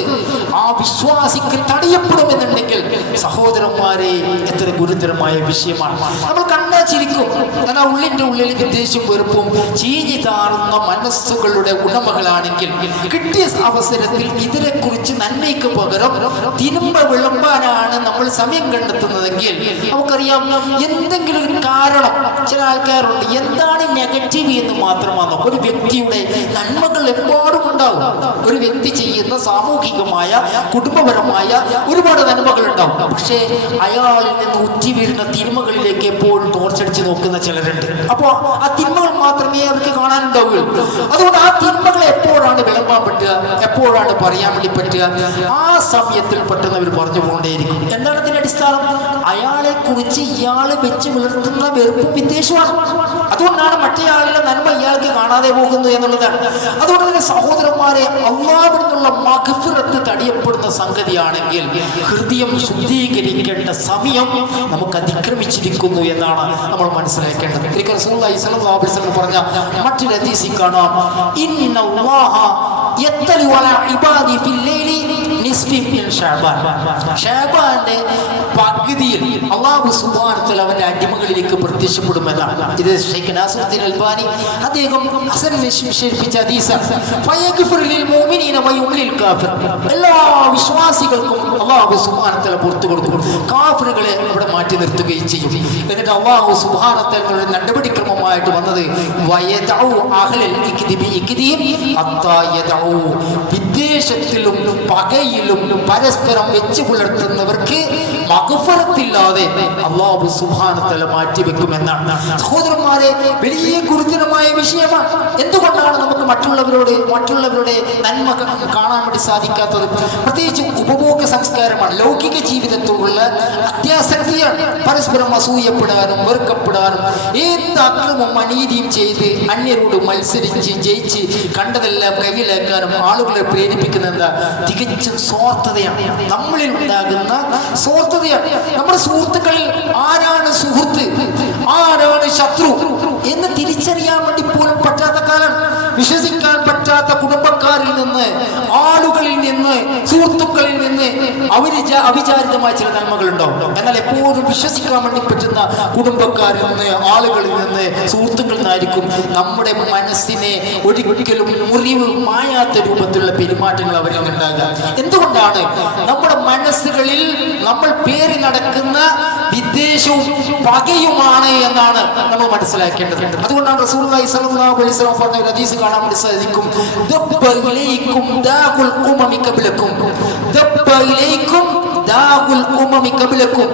ആ വിശ്വാസിക്ക് തടയപ്പെടുമെന്നുണ്ടെങ്കിൽ സഹോദരന്മാരെ, എത്ര ഗുരുതരമായ വിഷയമാണ്. നമ്മൾ കണ്ടാ ചിരിക്കും. എന്നാൽ ഉള്ളിന്റെ ഉള്ളിൽ വിദ്വേഷവും വെറുപ്പും ചീഞ്ഞി താറുന്ന മനസ്സുകളുടെ ഉടമകളാണെങ്കിൽ കിട്ടിയ അവസരത്തിൽ ഇതിനെക്കുറിച്ച് നന്മയ്ക്ക് പകരം തിന്മ വിളമ്പാനാണ് നമ്മൾ സമയം കണ്ടെത്തുന്നതെങ്കിൽ നമുക്കറിയാം എന്തെങ്കിലും ഒരു കാരണം. ചില ആൾക്കാരുണ്ട്, എന്താണ് നെഗറ്റീവ് എന്ന് മാത്രമാണ്. ഒരു വ്യക്തിയുടെ നന്മകൾ എപ്പോഴും ഉണ്ടാവും. ഒരു വ്യക്തി ചെയ്യുന്ന സാമൂഹികമായ കുടുംബപരമായ ഒരുപാട് നന്മകൾ ഉണ്ടാവും. പക്ഷേ അയാളിൽ നിന്ന് ഉറ്റി വീഴുന്ന തിന്മകളിലേക്ക് എപ്പോഴും ടോർച്ചടിച്ച് നോക്കുന്ന ചിലരുണ്ട്. അപ്പോൾ ആ തിന്മകൾ മാത്രമേ അവർക്ക് കാണാനുണ്ടാവുകയുള്ളൂ. അതുകൊണ്ട് ആ തിന്മകളെ എപ്പോഴാണ് വിളമ്പാൻ പറ്റുക, എപ്പോഴാണ് പറയാൻ വേണ്ടി പറ്റുക, ആ സമയത്തിൽ പെട്ടെന്ന് അവർ പറഞ്ഞു പോകേണ്ടിയിരിക്കും. എന്താണ് അതിന്റെ അടിസ്ഥാനം? അയാളെ കുറിച്ച് ഇയാൾ വെച്ച് പുലർത്തുന്ന വെറുപ്പും വിദ്വേഷമാണ്. അതുകൊണ്ടാണ് മറ്റേയാളുടെ നന്മ ഇയാൾക്ക് കാണാതെ പോകുന്നത് എന്നുള്ളതാണ്. അതുകൊണ്ട് തന്നെ സഹോദരന്മാരെ, അല്ലാഹുവിൽ നിന്നുള്ള മഗ്ഫിറത്ത് തടയപ്പെടുന്ന സംഗതിയാണെങ്കിൽ ഹൃദയം ശുദ്ധീകരിക്കേണ്ട സമയം നമുക്ക് അതിക്രമിച്ചിരിക്കുന്നു എന്നാണ് നമ്മൾ മനസ്സിലാക്കേണ്ടത്. റസൂലുള്ളാഹി സ്വല്ലല്ലാഹു അലൈഹി വസല്ലം പറഞ്ഞ മറ്റൊരു ഹദീസിൽ കാണാം, ഇന്നല്ലാഹ യത്തലി അലാ ഇബാദി ഫിൽ ലൈലി നിസ്ഫി മിൻ ശഅബാൻ. ശഅബാന്റെ പകുതിയിൽ അല്ലാഹു സുബ്ഹാനഹു വ തആല അവന്റെ അടിമകളിലേക്ക് പ്രത്യക്ഷപ്പെടുമെന്നാണ്. ഇത് ശൈഖ് നാസിറുദ്ദീൻ അൽബാനി അദ്ദേഹം ഹസൻ വിശേഷിപ്പിച്ച ഹദീസാണ്. ഫയഗ്ഫിർ ലിൽ മുഅ്മിനീന വ യുംലിൽ കാഫിർ. എല്ലാ വിശ്വാസികൾക്കും അല്ലാഹു സുബ്ഹാനഹു വ തആല പുറത്തു കൊടുക്കും, കാഫിറുകളെ അവിടെ മാറ്റി നിർത്തുകയും ചെയ്യും. എന്നിട്ട് അല്ലാഹു സുബ്ഹാനഹു വ തആലയുടെ നടപടിക്രമമായിട്ട് വന്നത് വയദഉ അഹ്ലൽ ഇക്ദിബി ഇക്ദിം ഹത്താ യദഉ. വിദ്വേഷത്തിലും പകയിലും പരസ്പരം വെച്ച് പുലർത്തുന്നവർക്ക് മഗ്ഫിറത്തില്ലാതെ അല്ലാഹു സുബ്ഹാനഹു വ തആല മാറ്റിവെക്കുമെന്നാണ്. സഹോദരന്മാരെ, വലിയ ഗുരുതരമായ വിഷയമാണ്. എന്തുകൊണ്ടാണ് നമുക്ക് മറ്റുള്ളവരുടെ നന്മ കാണാൻ വേണ്ടി സാധിക്കാത്തത്? പ്രത്യേകിച്ച് ഉപഭോഗ സംസ്കാരമാണ്, ലൗകിക ജീവിതത്തോടുള്ള അത്യാസക്തിയാണ്. പരസ്പരം അസൂയപ്പെടാനും വെറുക്കപ്പെടാനും ഏത് അക്രമവും അനീതിയും ചെയ്ത് അന്യരോട് മത്സരിച്ച് ജയിച്ച് കണ്ടതെല്ലാം കയ്യിലാക്കാനും ആളുകളെ പ്രേരിപ്പിക്കുന്ന എന്താ? തികച്ചും സ്വാർത്ഥതയാണ്. നമ്മളിൽ ഉണ്ടാകുന്ന സ്വാർത്ഥതയാണ്. നമ്മുടെ സുഹൃത്തുക്കളിൽ ആരാണ് സുഹൃത്ത്, ആരാണ് ശത്രു എന്ന് തിരിച്ചറിയാൻ വേണ്ടി പോലും പറ്റാത്ത കാലം. വിശ്വസിക്കാൻ പറ്റാത്ത കുടുംബക്കാരിൽ നിന്ന്, ആളുകളിൽ നിന്ന്, സുഹൃത്തുക്കളിൽ നിന്ന് അവിചാരിതമായ ചില നന്മകളുണ്ടാവും. എന്നാൽ എപ്പോഴും വിശ്വസിക്കാൻ വേണ്ടി പറ്റുന്ന കുടുംബക്കാരിൽ നിന്ന്, ആളുകളിൽ നിന്ന്, സുഹൃത്തുക്കളിൽ നിന്നായിരിക്കും നമ്മുടെ മനസ്സിനെ ഒരിക്കലും മുറിവ് മായാത്ത രൂപത്തിലുള്ള പെരുമാറ്റങ്ങൾ അവരിൽ നിന്നുണ്ടാകുക. എന്തുകൊണ്ടാണ്? നമ്മുടെ മനസ്സുകളിൽ നമ്മൾ പേറി നടക്കുന്ന വിദ്വേഷവും പകയുമാണ് എന്നാണ് നമ്മൾ മനസ്സിലാക്കേണ്ടത്. അതുകൊണ്ടാണ് റസൂലുള്ളാഹി സ്വല്ലല്ലാഹു അലൈഹി വസല്ലം പറഞ്ഞ ഒരു ഹദീസ് കാണാൻ വേണ്ടി സാധിക്കും. ദബ്ബ ഇലൈക്കും ദാഖുൽ ഉമമി ഖബ്ലക്കും, ദബ്ബ ഇലൈക്കും ദാഖുൽ ഉമമി ഖബ്ലക്കും,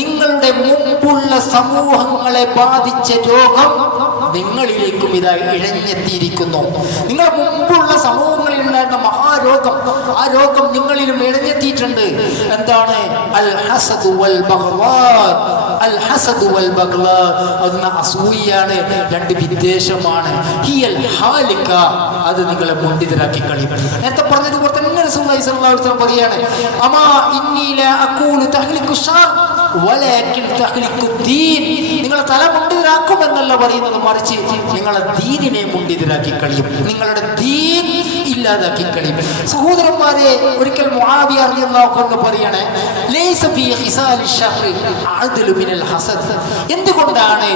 നിങ്ങളുടെ മുമ്പുള്ള സമൂഹങ്ങളെ ബാധിച്ച രോഗം നിങ്ങളിലേക്കും ഇതാ ഇഴഞ്ഞെത്തിയിരിക്കുന്നു. നിങ്ങളുടെ മുമ്പുള്ള സമൂഹങ്ങളിൽ ഉണ്ടായിരുന്ന മഹാരോഗം, ആ രോഗം നിങ്ങളിലും ഇഴഞ്ഞെത്തിയിട്ടുണ്ട്. എന്താണ്? അൽ ഹസദു വൽ ബഗ്ളാ, അൽ ഹസദു വൽ ബഗ്ളാ, അതൊന്ന് അസൂയയാണ്, രണ്ട് വിദ്വേഷമാണ്. ഹിയൽ ഹാലിക, അത് നിങ്ങളെ മുണ്ടിതരാക്കി കളയും. നേരത്തെ പറഞ്ഞതുപോലെ തന്നെ റസൂലുള്ളാഹി സ്വല്ലല്ലാഹു അലൈഹി വസല്ലം പറയാണ്, അമാ ഇന്നി ലാ അഖൂലു തഹ്ലികു ശർ വലാകിൻ തഹ്ലികു ദീൻ, നിങ്ങളെ തല മുണ്ടിതരാക്കും എന്നല്ല പറയുന്നത്, മറിച്ച് നിങ്ങളെ ദീനിനെ മുണ്ടിതരാക്കി കളയും, നിങ്ങളുടെ ദീൻ ഇല്ലാതാക്കി കളയും. സഹോദരന്മാരെ, ഒരിക്കൽ മുആവിയ റളിയല്ലാഹു അൻഹു പറയാണ്, ലൈസ ഫീ ഖിസാലി ശർരി അദ്ലു മിനൽ ഹസദ്, എന്തുകൊണ്ടാണ്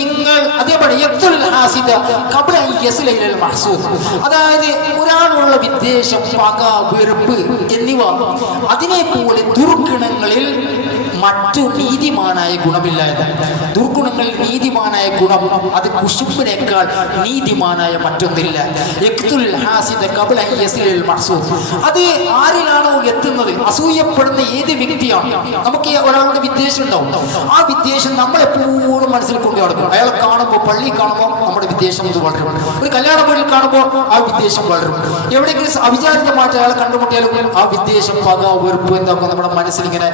നിങ്ങൾ അതേപോലെ യഖ്തുൽ ഹാസിദ ഖബ്ല അൻ യസ്ല ഇലൽ മഹ്സൂദ്, അതായത് ഒരാളുള്ള വിദ്വേഷം, പക, വെറുപ്പ് എന്നിവ അതിനെപ്പോലെ ദുർഗുണങ്ങളിൽ മറ്റു നീതിമാനായ ഗുണമില്ലായത്. ദുർഗുണങ്ങളിൽ നീതിമാനായ ഗുണം അത് കുശുമ്പിനേക്കാൾ നീതിമാനായ മറ്റൊന്നില്ല. യഖ്തുൽ ഹാസിദ ഖബ്ല അൻ യസ്ല ഇലൽ മഹ്സൂദ്, അത് ആരിലാണോ എത്തുന്നത്, അസൂയപ്പെടുന്ന ഏത് വ്യക്തിയാണ്, നമുക്ക് ഒരാളുടെ വിദ്വേഷം ഉണ്ടാവും, ആ വിദ്വേഷം നമ്മളെപ്പോഴും മനസ്സിൽ കൊണ്ടു നടക്കും. അയാൾ കാണുമ്പോൾ, പള്ളി കാണുമ്പോൾ നമ്മുടെ വിദ്വേഷം ഇത് വളരും, ഒരു കല്യാണ വീട്ടിൽ കാണുമ്പോൾ ആ വിദ്വേഷം വളരും, എവിടെയെങ്കിലും അവിചാരിതമായിട്ട് അയാളെ കണ്ടുമുട്ടിയാലും ആ വിദ്വേഷം, പക, വെറുപ്പ് എന്തൊക്കെ നമ്മുടെ മനസ്സിൽ ഇങ്ങനെ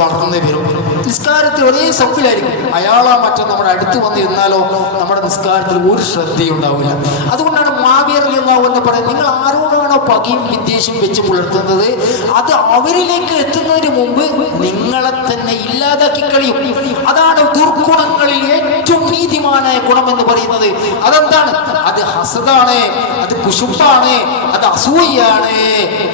വളർന്നു വരും. നിസ്കാരത്തിൽ ഒരേ സപ്പിലായിരിക്കും, അയാളാ മറ്റോ നമ്മുടെ അടുത്ത് വന്ന് ഇരുന്നാലോ നമ്മുടെ നിസ്കാരത്തിൽ ഒരു ശ്രദ്ധയുണ്ടാവില്ല. അതുകൊണ്ടാണ് മുആവിയ റളിയല്ലാഹു അൻഹു പറയുന്നത്, നിങ്ങൾ ആരോടാണോ പകയും വിദ്വേഷം വെച്ച് പുലർത്തുന്നത്, അത് അവരിലേക്ക് എത്തുന്നതിന് മുമ്പ് നിങ്ങളെ തന്നെ ഇല്ലാതാക്കി കഴിയും. അതാണ് ദുർഗുണങ്ങളിൽ ഏറ്റവും നീതിമാനായ ഗുണം എന്ന് പറയുന്നത്. അതെന്താണ്? അത് ഹസദാണ്, അത് കുശുമ്പാണ്, അത് അസൂയയാണ്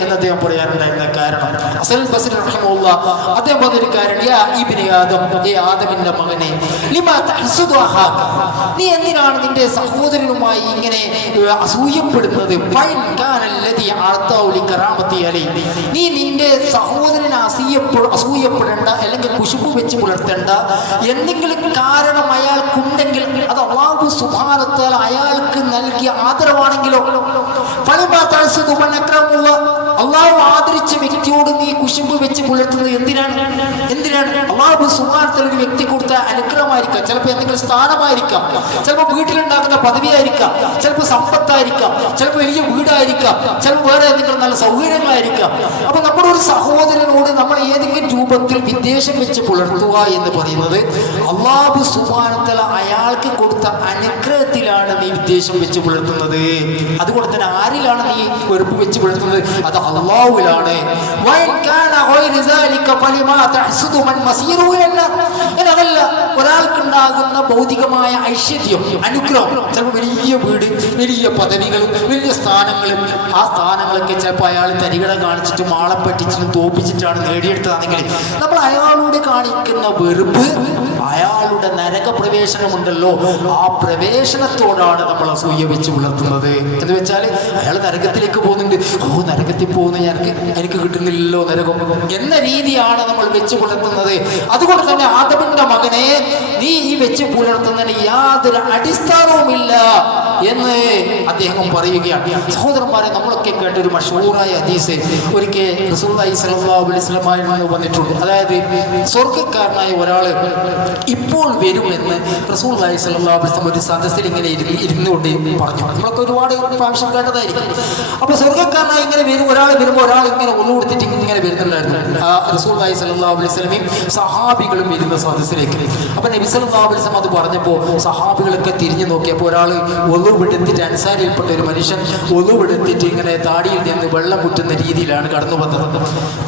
എന്ന് അദ്ദേഹം പറയാനുണ്ടായിരുന്ന കാരണം. ഹസൻ ബസ്രി റഹിമഹുല്ലാഹ് അദ്ദേഹം പറഞ്ഞൊരു കാര്യം, യാ ഇബ്നി ആദം, ആദമിന്റെ മകനെ, ലിമാ തഹ്സുദു അഹാക, നീ എന്തിനാണ് നിന്റെ സഹോദരനുമായി ഇങ്ങനെ അസൂയപ്പെടുന്നത്? ഫൈൻ കാനല്ലദി അഅതാഉ ലികറാമതി അലൈഹി, നീ നിന്റെ സഹോദരനെ അസൂയപ്പെടേണ്ട അല്ലെങ്കിൽ കുശുമ്പ് വെച്ച് പുലർത്തേണ്ട എന്തെങ്കിലും കാരണം അയാൾക്കുണ്ടെങ്കിൽ അത് അല്ലാഹു സുബ്ഹാനഹു വ തആല അയാൾക്ക് നൽകിയ ആദരവാണെങ്കിലോ, ഫലിമാ തഹ്സുദു മൻ അക്രമല്ലാഹ്, അല്ലാഹു ആദരിച്ച വ്യക്തിയോട് നീ കുശുമ്പ് വെച്ച് പുലർത്തുന്നത് എന്തിനാണ്? അല്ലാഹു സുബ്ഹാനഹു വ തആല ഒരു വ്യക്തി കൊടുത്ത അനുഗ്രഹമായിരിക്കാം, ചിലപ്പോൾ എന്തെങ്കിലും സ്ഥാനമായിരിക്കാം, ചിലപ്പോൾ വീട്ടിലുണ്ടാകുന്ന പദവിയായിരിക്കാം, ചിലപ്പോൾ സമ്പത്തായിരിക്കാം, ചിലപ്പോൾ വലിയ വീടായിരിക്കാം, ചിലപ്പോൾ വേറെ എന്തെങ്കിലും നല്ല സൗകര്യങ്ങളായിരിക്കാം. അപ്പൊ നമ്മുടെ ഒരു സഹോദരനോട് നമ്മൾ ഏതെങ്കിലും രൂപത്തിൽ വിദ്വേഷം വെച്ച് പുലർത്തുക എന്ന് പറയുന്നത് അല്ലാഹു സുബ്ഹാനഹു വ തആല അയാൾക്ക് കൊടുത്ത അനുഗ്രഹത്തിലാണ് നീ വിദ്വേഷം വെച്ച് പുലർത്തുന്നത്. അതുകൊണ്ട് തന്നെ ആരിലാണ് നീ വെറുപ്പ് വെച്ച് പുലർത്തുന്നത്? അത് അല്ലാഹുവിലാണ്. അതല്ല, ഒരാൾക്കുണ്ടാകുന്ന ഭൗതികമായ ഐശ്വര്യം, അനുഗ്രഹം, ചിലപ്പോൾ വലിയ വീട്, വലിയ പദവികളും വലിയ സ്ഥാനങ്ങളും, ആ സ്ഥാനങ്ങളൊക്കെ ചിലപ്പോൾ അയാൾ തരികട കാണിച്ചിട്ടും ആളെ പറ്റിച്ചിട്ടും തോപ്പിച്ചിട്ടാണ് നേടിയെടുത്തതാണെങ്കിൽ നമ്മൾ അയാളോട് കാണിക്കുന്ന വെറുപ്പ്, അയാളുടെ നരക പ്രവേശനമുണ്ടല്ലോ, ആ പ്രവേശനത്തോടാണ് നമ്മൾ അസൂയ വെച്ച് പുലർത്തുന്നത്. എന്ന് വെച്ചാൽ അയാൾ നരകത്തിലേക്ക് പോകുന്നുണ്ട്, നരകത്തിൽ പോകുന്ന എനിക്ക് കിട്ടുന്നില്ലല്ലോ നരകം എന്ന രീതിയാണ് നമ്മൾ വെച്ച് പുലർത്തുന്നത്. അതുകൊണ്ട് തന്നെ ആദമിന്റെ മകനെ, നീ ഈ വെച്ച് പുലർത്തുന്നതിന് യാതൊരു അടിസ്ഥാനവുമില്ല എന്ന് അദ്ദേഹം പറയുകയാണ്. സഹോദരന്മാരെ, നമ്മളൊക്കെ കേട്ട ഒരു മഷൂറായ ഹദീസ് ഒരിക്കൽ റസൂലുള്ളാഹി സ്വല്ലല്ലാഹു അലൈഹി വസല്ലമയിൽ നിന്ന് വന്നിട്ടുണ്ട്. അതായത് സ്വർഗ്ഗക്കാരനായ ഒരാൾ ഇപ്പോൾ വരുമെന്ന് റസൂലുള്ളാഹി സ്വല്ലല്ലാഹു അലൈഹി വസല്ലം ഒരു സദസ്സിൽ ഇങ്ങനെ ഇരുന്നുകൊണ്ട് പറഞ്ഞു. നമ്മളൊക്കെ ഒരുപാട് പ്രാവശ്യം കേട്ടതായിരിക്കും. അപ്പോൾ സ്വർഗ്ഗക്കാരനായി ഇങ്ങനെ വരും, ഒരാൾ വരുമ്പോൾ ഒരാൾ ഇങ്ങനെ ഒന്നു കൊടുത്തിട്ട് ഇങ്ങനെ വരുന്നുണ്ടായിരുന്നു. ആ റസൂലുള്ളാഹി സ്വല്ലല്ലാഹു അലൈഹി വസല്ലമയും സഹാബികളും ഇരുന്ന സദസ്സിലേക്ക്. അപ്പോൾ നബി സല്ലല്ലാഹു അലൈഹി വസല്ലം അത് പറഞ്ഞപ്പോൾ സഹാബികളൊക്കെ തിരിഞ്ഞു നോക്കിയപ്പോൾ ഒരാൾ ഒളുവെടുത്തിട്ട്, അൻസാരിയിൽപ്പെട്ട ഒരു മനുഷ്യൻ ഒളുവെടുത്തിട്ട് ഇങ്ങനെ താടിയിൽ നിന്ന് വെള്ളം മുറ്റുന്ന രീതിയിലാണ് കടന്നു വന്നത്.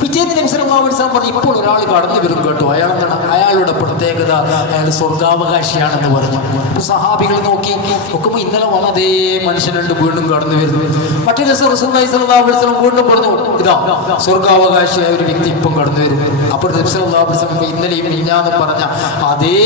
പിറ്റേന്ന് നബി സല്ലല്ലാഹു അലൈഹി വസല്ലം പറഞ്ഞു, ഇപ്പോൾ ഒരാൾ കടന്നു വരും കേട്ടോ, അയാളെന്താണ്, അയാളുടെ പ്രത്യേകത അയാൾ സ്വർഗാവകാശിയാണെന്ന് പറഞ്ഞു. അപ്പോൾ സഹാബികൾ നോക്കുമ്പോൾ ഇന്നലെ വന്ന അതേ മനുഷ്യനുണ്ട് വീണ്ടും കടന്നു വരുന്നു. മറ്റൊരു ദിവസം റസൂലുള്ളാഹി സ്വല്ലല്ലാഹു അലൈഹി വസല്ലം വീണ്ടും പറഞ്ഞു, ഇതാ സ്വർഗാവകാശിയായ ഒരു വ്യക്തി ഇപ്പം കടന്നു വരും. അപ്പോൾ നബി സല്ലല്ലാഹു അലൈഹി വസല്ലം ഇന്നലെയും മിഞ്ഞാന്നും പറഞ്ഞ അതേ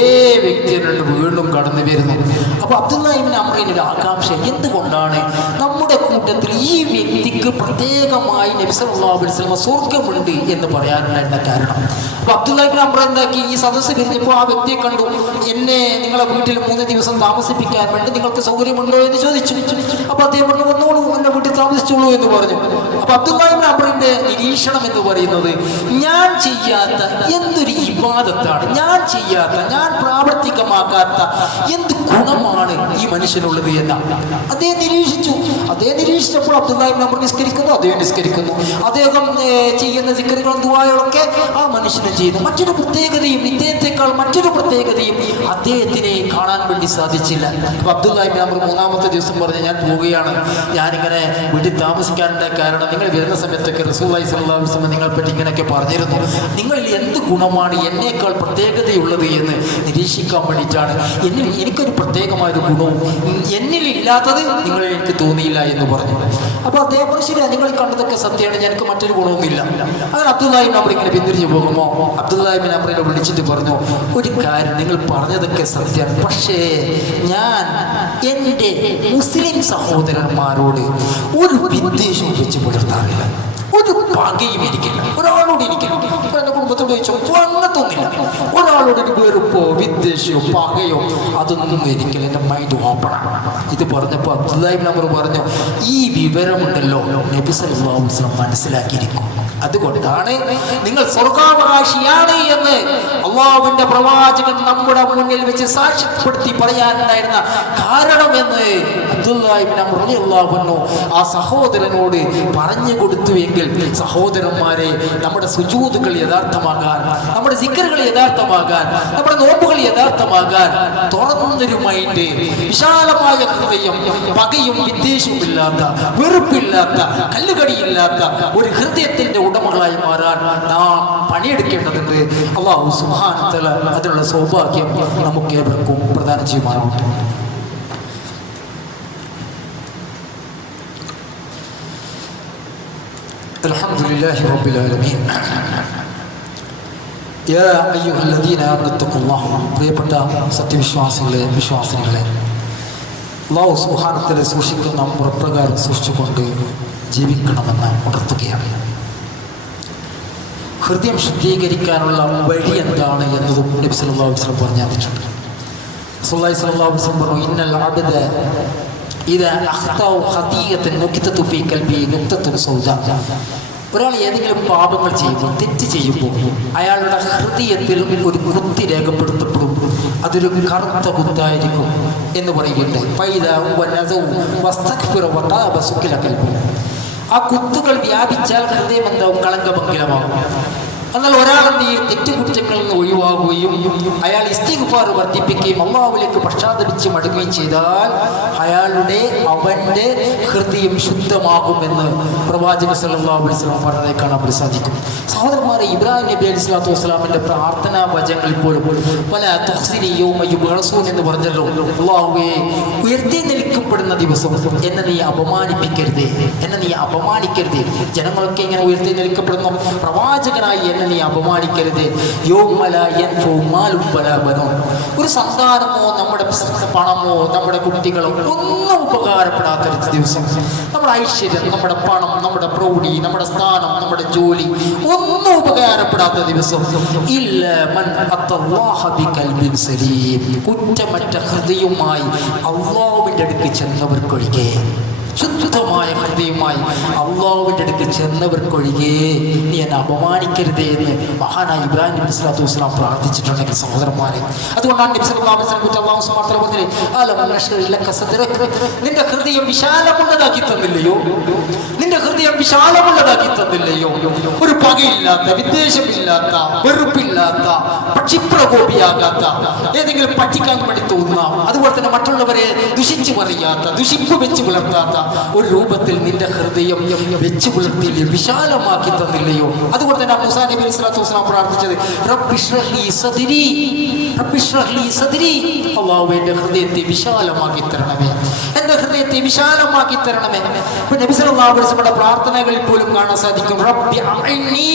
വ്യക്തിയുണ്ട് വീണ്ടും കടന്നു വരുന്നു. അപ്പോൾ അബ്ദുല്ലാഹി ഇബ്നു അംറിന് ഒരു ആകാംക്ഷ, എന്തുകൊണ്ടാണ് നമ്മുടെ കൂട്ടത്തിൽ ഈ വ്യക്തിക്ക് പ്രത്യേകമായി നബി സല്ലല്ലാഹു അലൈഹി വസല്ലം സ്വർഗ്ഗമുണ്ട് എന്ന് പറയാനുണ്ടായിരുന്ന കാരണം. അപ്പോൾ അബ്ദുല്ലാഹി ഇബ്നു അംർ എന്താക്കി, ഈ സദസ്സ് കഴിഞ്ഞപ്പോൾ ആ വ്യക്തിയെ കണ്ടു, എന്നെ നിങ്ങളെ വീട്ടിൽ 3 ദിവസം താമസിപ്പിക്കാൻ വേണ്ടി നിങ്ങൾക്ക് സൗകര്യമുണ്ടോ എന്ന് ചോദിച്ചു. അപ്പോൾ അദ്ദേഹം പറഞ്ഞു, വന്നോളൂ, എന്നെ വീട്ടിൽ താമസിച്ചോളൂ എന്ന് പറഞ്ഞു. അപ്പോൾ അബ്ദുല്ലാഹി ഇബ്നു അംറിന്റെ നിരീക്ഷണം എന്ന് പറയുന്നത്, ഞാൻ ചെയ്യാത്ത എന്തൊരു ഇബാദത്താണ്, ഞാൻ ചെയ്യാത്ത, ഞാൻ പ്രാവർത്തികമാക്കാത്ത എന്ത് ഗുണമാണ് ഈ മനുഷ്യനുള്ളത് എന്നാണ് അദ്ദേഹം നിരീക്ഷിച്ചു. അദ്ദേഹം നിരീക്ഷിച്ചപ്പോൾ അബ്ദുല്ലാഹി ഇബ്നു അംർ നിസ്കരിക്കുന്നു, അദ്ദേഹം നിസ്കരിക്കുന്നു. അദ്ദേഹം ചെയ്യുന്ന സിക്റുകളും ദുആകളൊക്കെ ആ മനുഷ്യന് ചെയ്യുന്നു. മറ്റൊരു പ്രത്യേകതയും, ഇദ്ദേഹത്തെക്കാൾ മറ്റൊരു പ്രത്യേകതയും അദ്ദേഹത്തിനെ കാണാൻ വേണ്ടി സാധിച്ചില്ല. അപ്പോൾ അബ്ദുല്ലാഹി ഇബ്നു അംർ 3-ാമത്തെ ദിവസം പറഞ്ഞു, ഞാൻ പോവുകയാണ്, ഞാനിങ്ങനെ വീട്ടിൽ താമസിക്കാനുള്ള കാരണം നിങ്ങൾ വരുന്ന സമയത്തൊക്കെ റസൂലുള്ളാഹി സ്വല്ലല്ലാഹു അലൈഹി വസല്ലം നിങ്ങളെപ്പറ്റി ഇങ്ങനെയൊക്കെ പറഞ്ഞിരുന്നു. നിങ്ങളിൽ എന്ത് ഗുണമാണ് എന്നേക്കാൾ പ്രത്യേകതയുള്ളത് എന്ന് നിരീക്ഷിക്കാൻ വേണ്ടിയിട്ടാണ്. എനിക്കൊരു പ്രത്യേകമായൊരു ഗുണവും എന്നിലില്ലാത്തത് നിങ്ങളിൽ എനിക്ക് തോന്നിയില്ല എന്ന് പറഞ്ഞു. അപ്പോൾ അദ്ദേഹം പറഞ്ഞു, ശരിയാ, നിങ്ങൾ കണ്ടതൊക്കെ സത്യമാണ്, എനിക്ക് മറ്റൊരു ഗുണവുമില്ല. അങ്ങനെ അബ്ദുല്ലാഹി ഇബ്നു അംർ ഇങ്ങനെ പിന്തിരിഞ്ഞു പോകുമ്പോൾ അബ്ദുല്ലാഹി ഇബ്നു അംറിനെ വിളിച്ചിട്ട് പറഞ്ഞു, ഒരു കാര്യം, നിങ്ങൾ പറഞ്ഞതൊക്കെ സത്യമാണ്, പക്ഷേ ഞാൻ എൻ്റെ മുസ്ലിം സഹോദരന്മാരോട് ഒരു വിദ്വേഷവും വെച്ച് പുലർത്താറില്ല, ഒരു പകയും എനിക്കില്ല, ഒരാളോട് എനിക്കില്ല. എൻ്റെ കുടുംബത്തോട് ചോദിച്ചു, അങ്ങനത്തൊന്നില്ല, ഒരാളോട് ഒരു വെറുപ്പോ വിദ്വേഷമോ പകയോ അതൊന്നും എനിക്കില്ല, എൻ്റെ മൈൻഡ് ഓപ്പണാണ്. ഇത് പറഞ്ഞപ്പോൾ അബ്ദുല്ലാഹി ഇബ്നു അംർ പറഞ്ഞു, ഈ വിവരമുണ്ടല്ലോ നബി സല്ലല്ലാഹു അലൈഹി വസല്ലം മനസ്സിലാക്കിയിരിക്കും, അതുകൊണ്ടാണ് നിങ്ങൾ സ്വർഗാവകാശിയാണ് എന്ന് അള്ളാഹുവിന്റെ പ്രവാചകൻ നമ്മുടെ മുന്നിൽ വെച്ച് സാക്ഷ്യപ്പെടുത്തി പറയാനുണ്ടായിരുന്ന കാരണമെന്ന് അബ്ദുല്ലാഹി ഇബ്നു അംർ റളിയല്ലാഹു അൻഹു ആ സഹോദരനോട് പറഞ്ഞു കൊടുത്തുവെങ്കിൽ, സഹോദരന്മാരെ, നമ്മുടെ സുജൂദുകൾ യഥാർത്ഥമാകാൻ, നമ്മുടെ സിക്റുകൾ യഥാർത്ഥമാകാൻ, നമ്മുടെ നോമ്പുകൾ യഥാർത്ഥമാകാൻ തുറന്നൊരു മൈൻഡ്, വിശാലമായ ഹൃദയം, പകയും വിദ്വേഷവും ഇല്ലാത്ത, വെറുപ്പില്ലാത്ത, കല്ലുകടിയില്ലാത്ത ഒരു ഹൃദയത്തിന്റെ ഉടമകളായി മാറാൻ നാം പണിയെടുക്കേണ്ടതുണ്ട്. അല്ലാഹു സുബ്ഹാനഹു വ തആല അതിനുള്ള സൗഭാഗ്യം നമുക്ക് ഏവർക്കും പ്രദാനം ചെയ്യുമാറാവട്ടെ. അൽഹംദുലില്ലാഹി റബ്ബിൽ ആലമീൻ. യാ അയ്യുഹല്ലദീന ആമനൂ തഖുല്ലാഹ്. പ്രിയപ്പെട്ട സത്യവിശ്വാസികളെ, വിശ്വാസിനികളെ, അല്ലാഹു സുബ്ഹാനഹു വ തആല സൂക്ഷിക്കുന്ന മുറപ്രകാരം സൂക്ഷിച്ചുകൊണ്ട് ജീവിക്കണമെന്ന് ഉണർത്തുകയാണ്. ഹൃദയം ശുദ്ധീകരിക്കാനുള്ള വഴി എന്താണ് എന്നതും നബി സല്ലല്ലാഹു അലൈഹി വസല്ലം പറഞ്ഞു തന്നിട്ടുണ്ട്. റസൂലുള്ളാഹി സ്വല്ലല്ലാഹു അലൈഹി വസല്ലം പറഞ്ഞു, ഇന്നൽ അബ്ദ ഇദാ അഖ്തൗ ഖതീയതൻ നുക്തതു ഫീ ഖൽബി നുക്തത്തുൻ സൗദാ. ഒരാൾ ഏതെങ്കിലും പാപങ്ങൾ ചെയ്യുമ്പോൾ, തെറ്റ് ചെയ്യുമ്പോൾ അയാളുടെ ഹൃദയത്തിൽ ഒരു കുത്തി രേഖപ്പെടുത്തപ്പെടും, അതൊരു കറുത്ത കുത്തായിരിക്കും എന്ന് പറയുകയുണ്ട്. ആ കുത്തുകൾ വ്യാപിച്ചാൽ ഹൃദയം എന്താവും, കളങ്കമംഗലമാകും. എന്നാൽ ഒരാളെന്ത് ഈ തെറ്റുകുറ്റങ്ങളിൽ നിന്ന് ഒഴിവാകുകയും അയാൾ ഇസ്തിഗ്ഫാർ വർദ്ധിപ്പിക്കുകയും അല്ലാഹുവിലേക്ക് പശ്ചാത്തപിച്ച് മടങ്ങുകയും ചെയ്താൽ അവൻ്റെ ഹൃദയം ശുദ്ധമാകുമെന്ന് പ്രവാചകൻ സല്ലല്ലാഹു അലൈഹി വസല്ലം പറഞ്ഞതായി കാണാൻ സാധിക്കും. സഹോദരന്മാരെ, ഇബ്രാഹിം നബി അലൈഹി സ്വലാത്തു വസ്സലാമിൻ്റെ പ്രാർത്ഥനാ വചനങ്ങളിൽ പോലും പല തുഹ്സിനി യൗമ യുബ്അസൂൻ എന്ന് പറഞ്ഞല്ലോ, അല്ലാഹുവേ, ഉയർത്തെഴുന്നേൽക്കപ്പെടുന്ന ദിവസം എന്നെ നീ അപമാനിപ്പിക്കരുതേ, എന്നെ നീ അപമാനിക്കരുതേ. ജനങ്ങളൊക്കെ ഇങ്ങനെ ഉയർത്തെഴുന്നേൽക്കപ്പെടുന്നു, പ്രവാചകനായി എന്നെ നീ അപമാനിക്കരുത്. യൗമ ലാ യൻഫഉ മാലും വലാ ബനൂൻ. ഒരു സന്താനമോ നമ്മുടെ പണമോ നമ്മുടെ കുട്ടികളോ ഒന്നും ഉപകാരപ്പെടാത്തൊരു ദിവസം. നമ്മുടെ ഐശ്വര്യം, നമ്മുടെ പണം, നമ്മുടെ പ്രൗഢി, നമ്മുടെ സ്ഥാനം, നമ്മുടെ ജോലി ഒന്നും ഒന്നും ഉപകാരപ്പെടാത്ത ദിവസം ഇല്ല മൻ അത്തല്ലാഹ ബിഖൽബിൻ സലീം, കുറ്റമറ്റ ഹൃദയവുമായി അല്ലാഹുവിന്റെ അടുക്ക് ചെന്നവർക്കൊഴികെ, ശുദ്ധമായ ഹൃദയവുമായി അള്ളാഹുവിൻ്റെ അടുക്ക് ചെന്നവർക്കൊഴികെ നീ എന്നെ അപമാനിക്കരുതേ എന്ന് മഹാനായ ഇബ്രാഹിം നബി സ്വല്ലല്ലാഹു അലൈഹി വസല്ലം പ്രാർത്ഥിച്ചിട്ടുണ്ടെങ്കിൽ സഹോദരന്മാരെ, അതുകൊണ്ടാണ് നബി സ്വല്ലല്ലാഹു അലൈഹി വസല്ലം അല്ലാഹു സുബ്ഹാനഹു വ തആല പറഞ്ഞത്, നിന്റെ ഹൃദയം വിശാലമുള്ളതാക്കി തന്നില്ലയോ, നിന്റെ ഹൃദയം വിശാലമുള്ളതാക്കി തന്നില്ലയോ, ഒരു പകയില്ലാത്ത, വിദ്വേഷമില്ലാത്ത, വെറുപ്പില്ലാത്ത, പക്ഷിപ്രകോപിയാകാത്ത, ഏതെങ്കിലും പറ്റിക്കാൻ വേണ്ടി തോന്നുന്ന, അതുപോലെ തന്നെ മറ്റുള്ളവരെ ദുഷിച്ചു പറയാത്ത, ദുഷിപ്പ് വെച്ച് പുലർത്താത്ത ഒരു രൂപത്തിൽ നിന്റെ ഹൃദയം വെച്ച് പുലർത്തിയില്ലേ, വിശാലമാക്കി തന്നില്ലയോ. അതുകൊണ്ട് തന്നെ മൂസാ നബി അലൈഹി സ്വലാത്തു വസ്സലാം പ്രാർത്ഥിച്ചത് റബ്ബി ഇശ്റഹ് ലീ സദ്രി, റബ്ബി ഇശ്റഹ് ലീ സദ്രി, അല്ലാഹുവേ എൻ്റെ ഹൃദയത്തെ വിശാലമാക്കി തരണമേ, എൻ്റെ ഹൃദയത്തെ വിശാലമാക്കി തരണമേ. നബി സല്ലല്ലാഹു അലൈഹി വസല്ലമയുടെ പ്രാർത്ഥനകളിൽ പോലും കാണാൻ സാധിക്കും റബ്ബി അഇന്നി,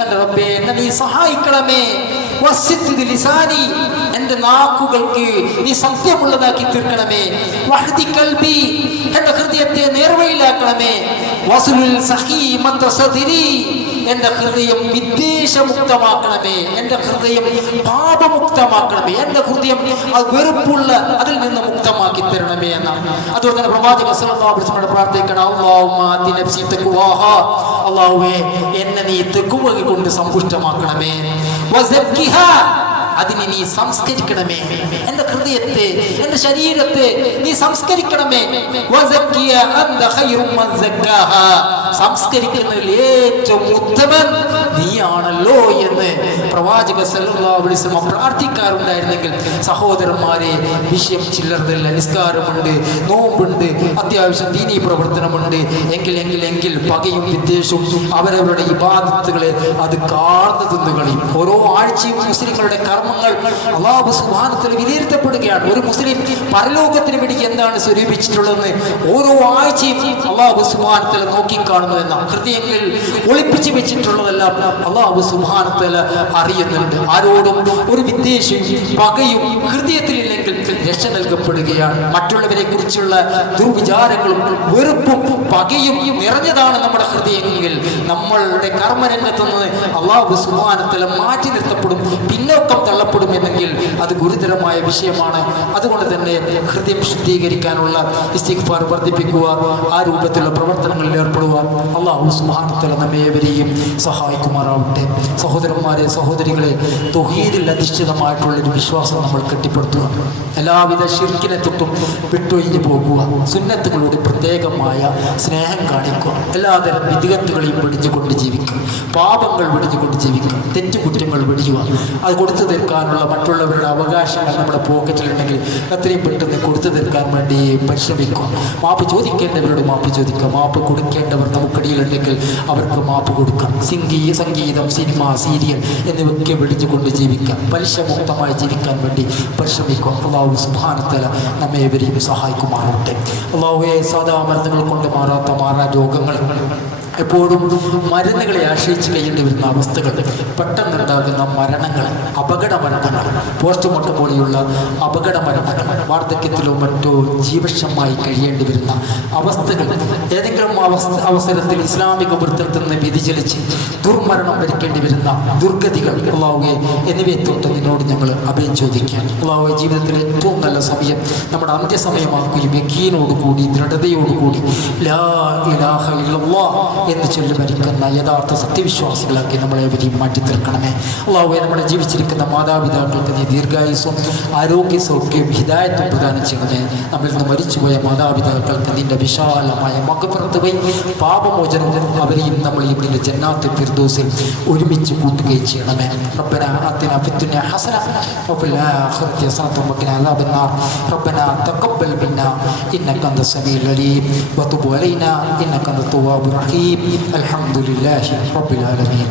എൻ്റെ റബ്ബേ എന്നെ നീ സഹായിക്കണമേ, വസ്സിദ് ലിസാനി, എൻ്റെ നാക്കുകൾക്ക് നീ സത്യമുള്ളതാക്കി തീർക്കണമേ, വഹ്ദി ഖൽബി, എൻ്റെ ഹൃദയത്തെ നേർവഴിയിലാക്കണമേ, വസ്ലുൽ സഖീമത സദ്രി, എൻ്റെ ഹൃദയം വിദ്വേഷമുക്തമാക്കണമേ, എൻ്റെ ഹൃദയം പാപമുക്തമാക്കണമേ, എൻ്റെ ഹൃദയം അത് വെറുപ്പുള്ള അതിൽ നിന്ന് മുക്തമാക്കി തരണമേ എന്നാണ്. അതുപോലെ തന്നെ പ്രവാചകൻ സല്ലല്ലാഹു അലൈഹി വസല്ലം പ്രാർത്ഥിക്കണം അല്ലാഹുമ്മ ആതി നഫ്സി തഖ്വാഹാ, അല്ലാഹുവേ എന്നെ നീ തഖ്വ കൊണ്ട് സമ്പുഷ്ടമാക്കണമേ, വസക്കിഹാ, അതിനെ നീ സംസ്കരിക്കണമേ, എൻ്റെ ഹൃദയത്തെ, എൻ്റെ ശരീരത്തെ നീ സംസ്കരിക്കണമേ, വസക്കിയ അൻത ഖൈറു മൻ സക്കാഹാ, സംസ്കരിക്കുന്നതിൽ ഏറ്റവും ഉത്തമൻ നീയാണല്ലോ എന്ന് പ്രവാചക സല്ലല്ലാഹു അലൈഹി വസല്ലം പ്രാർത്ഥിക്കാറുണ്ടായിരുന്നെങ്കിൽ സഹോദരന്മാരെ, വിഷയം ചില്ലറതല്ല, നിസ്കാരമുണ്ട്, നോമ്പുണ്ട്, അത്യാവശ്യം ദീനീ പ്രവർത്തനമുണ്ട്, എങ്കിൽ പകയും വിദ്വേഷവും അവരവരുടെ ഇബാദത്തുകളെ അത് കാർന്നു തിന്നുകളയും. ഓരോ ആഴ്ചയും മുസ്ലിങ്ങളുടെ കർമ്മങ്ങൾ അല്ലാഹു സുബ്ഹാനഹു വ തആല വിലയിരുത്തപ്പെടുകയാണ്. ഒരു മുസ്ലിം പരലോകത്തിന് വേണ്ടി എന്താണ് സ്വരൂപിച്ചിട്ടുള്ളതെന്ന് ഓരോ ആഴ്ചയും അല്ലാഹു സുബ്ഹാനഹു വ തആല നോക്കിക്കാണുന്നു എന്ന ഹൃദയങ്ങൾ ഒളിപ്പിച്ചു വെച്ചിട്ടുള്ളതെല്ലാം അല്ലാഹു സുബ്ഹാനഹു വ തആല അറിയുന്നുണ്ട്. ആരോടും ഒരു വിദ്വേഷവും പകയും ഹൃദയത്തിലില്ലെങ്കിൽ രക്ഷ നൽകപ്പെടുകയാണ്. മറ്റുള്ളവരെ കുറിച്ചുള്ള ദുർവിചാരങ്ങളും വെറുപ്പും പകയും നിറഞ്ഞതാണ് നമ്മുടെ ഹൃദയമെങ്കിൽ നമ്മളുടെ കർമ്മരംഗത്ത് നിന്ന് അല്ലാഹു സുബ്ഹാനഹു വ തആല മാറ്റി നിർത്തപ്പെടും, പിന്നോക്കം തള്ളപ്പെടുമെന്നെങ്കിൽ അത് ഗുരുതരമായ വിഷയമാണ്. അതുകൊണ്ട് തന്നെ ഹൃദയം ശുദ്ധീകരിക്കാനുള്ള ഇസ്തിഗ്ഫാർ വർദ്ധിപ്പിക്കുക, ആ രൂപത്തിലുള്ള പ്രവർത്തനങ്ങളിൽ ഏർപ്പെടുക. അല്ലാഹു സുബ്ഹാനഹു വ തആല നമ്മേവരെയും സഹായിക്കുമാറാവട്ടെ. സഹോദരന്മാരെ, സഹോദരികളെ, തൗഹീദിൽ അധിഷ്ഠിതമായിട്ടുള്ളൊരു വിശ്വാസം നമ്മൾ കെട്ടിപ്പടുത്തുക, എല്ലാവിധ ശിർക്കിനെ തൊട്ടും വിട്ടൊഴിഞ്ഞു പോകുക, സുന്നത്തുകളോട് പ്രത്യേകമായ സ്നേഹം കാണിക്കുക, എല്ലാതരം വിധികത്തുകളെയും വെടിഞ്ഞുകൊണ്ട് ജീവിക്കുക, പാപങ്ങൾ വെടിഞ്ഞുകൊണ്ട് ജീവിക്കുക, തെറ്റുകുറ്റങ്ങൾ വെടിയുക, അത് കൊടുത്തു തീർക്കാനുള്ള മറ്റുള്ളവരുടെ അവകാശങ്ങൾ നമ്മുടെ പോക്കറ്റിലുണ്ടെങ്കിൽ എത്രയും പെട്ടെന്ന് കൊടുത്തു തീർക്കാൻ വേണ്ടി പരിശ്രമിക്കും. മാപ്പ് ചോദിക്കേണ്ടവരോട് മാപ്പ് ചോദിക്കുക, മാപ്പ് കൊടുക്കേണ്ടവർ നമുക്കിടയിലുണ്ടെങ്കിൽ അവർക്ക് മാപ്പ് കൊടുക്കാം. സംഗീതം, സിനിമ, സീരിയൽ എന്നിവയൊക്കെ വെടിഞ്ഞുകൊണ്ട് ജീവിക്കാം, പലിശമുക്തമായി ജീവിക്കാൻ വേണ്ടി പരിശ്രമിക്കും. അല്ലാഹു സുബ്ഹാനഹു വ തആല നമ്മേവരെയും സഹായിക്കുമാറാവട്ടെ. അല്ലാഹുവേ, സാധാ മരുന്നുകൾ കൊണ്ട് മാറാത്ത മാറാ രോഗങ്ങൾ, എപ്പോഴും മരുന്നുകളെ ആശ്രയിച്ച് കഴിയേണ്ടി വരുന്ന അവസ്ഥകൾ, പെട്ടെന്നുണ്ടാകുന്ന മരണങ്ങൾ, അപകട മരണങ്ങൾ, പോസ്റ്റ്മോർട്ടം പോലെയുള്ള അപകട മരണങ്ങൾ, വാർദ്ധക്യത്തിലോ മറ്റോ ജീവക്ഷമായി കഴിയേണ്ടി വരുന്ന അവസ്ഥകൾ, ഏതെങ്കിലും അവസരത്തിൽ ഇസ്ലാമിക വൃത്തത്തിൽ നിന്ന് വ്യതിചലിച്ച് ദുർമരണം വരിക്കേണ്ടി വരുന്ന ദുർഗതികൾ അല്ലാഹുവേ എന്നിവയെ തൊട്ട് നിന്നോട് ഞങ്ങൾ അഭയം ചോദിക്കാൻ. അല്ലാഹുവേ, ജീവിതത്തിലെ ഏറ്റവും നല്ല സമയം നമ്മുടെ അന്ത്യസമയമാക്കുകയും യഖീനോടുകൂടി ദൃഢതയോടുകൂടി ലാ ഇലാഹ ഇല്ലല്ലാഹ് എന്ന് ചൊല്ലി മരിക്കുന്ന യഥാർത്ഥ സത്യവിശ്വാസികളാക്കി നമ്മളെവരെയും മാറ്റിത്തീർക്കണമേ. അല്ലാഹുവേ, നമ്മുടെ ജീവിച്ചിരിക്കുന്ന മാതാപിതാക്കൾക്ക് നീ ദീർഘായുസ്സും ആരോഗ്യ സൗഖ്യവും ഹിദായത്തും പ്രദാനം ചെയ്യണമേ. നമ്മിൽ നിന്ന് മരിച്ചുപോയ മാതാപിതാക്കൾക്ക് നിന്റെ വിശാലമായ മഗ്ഫിറത്ത് വഴി പാപമോചനം അവരെയും നമ്മളെയും നിന്റെ ജന്നാത്തുൽ ഫിർദൗസിൽ ഒരുമിച്ച് കൂട്ടുകയും ചെയ്യണമേ. റബ്ബനാ ആതിനാ ഫിദ്ദുനിയ ഹസന വഫിൽ ആഖിറതി ഹസനത വഖിനാ അദാബന്നാർ. റബ്ബനാ തഖബ്ബൽ മിന്നാ ഇന്നക അൻതസ് സമീഉൽ അലീം വതുബ് അലൈനാ ഇന്നക അൻതത് തവ്വാബുർ റഹീം. الحمد لله رب العالمين.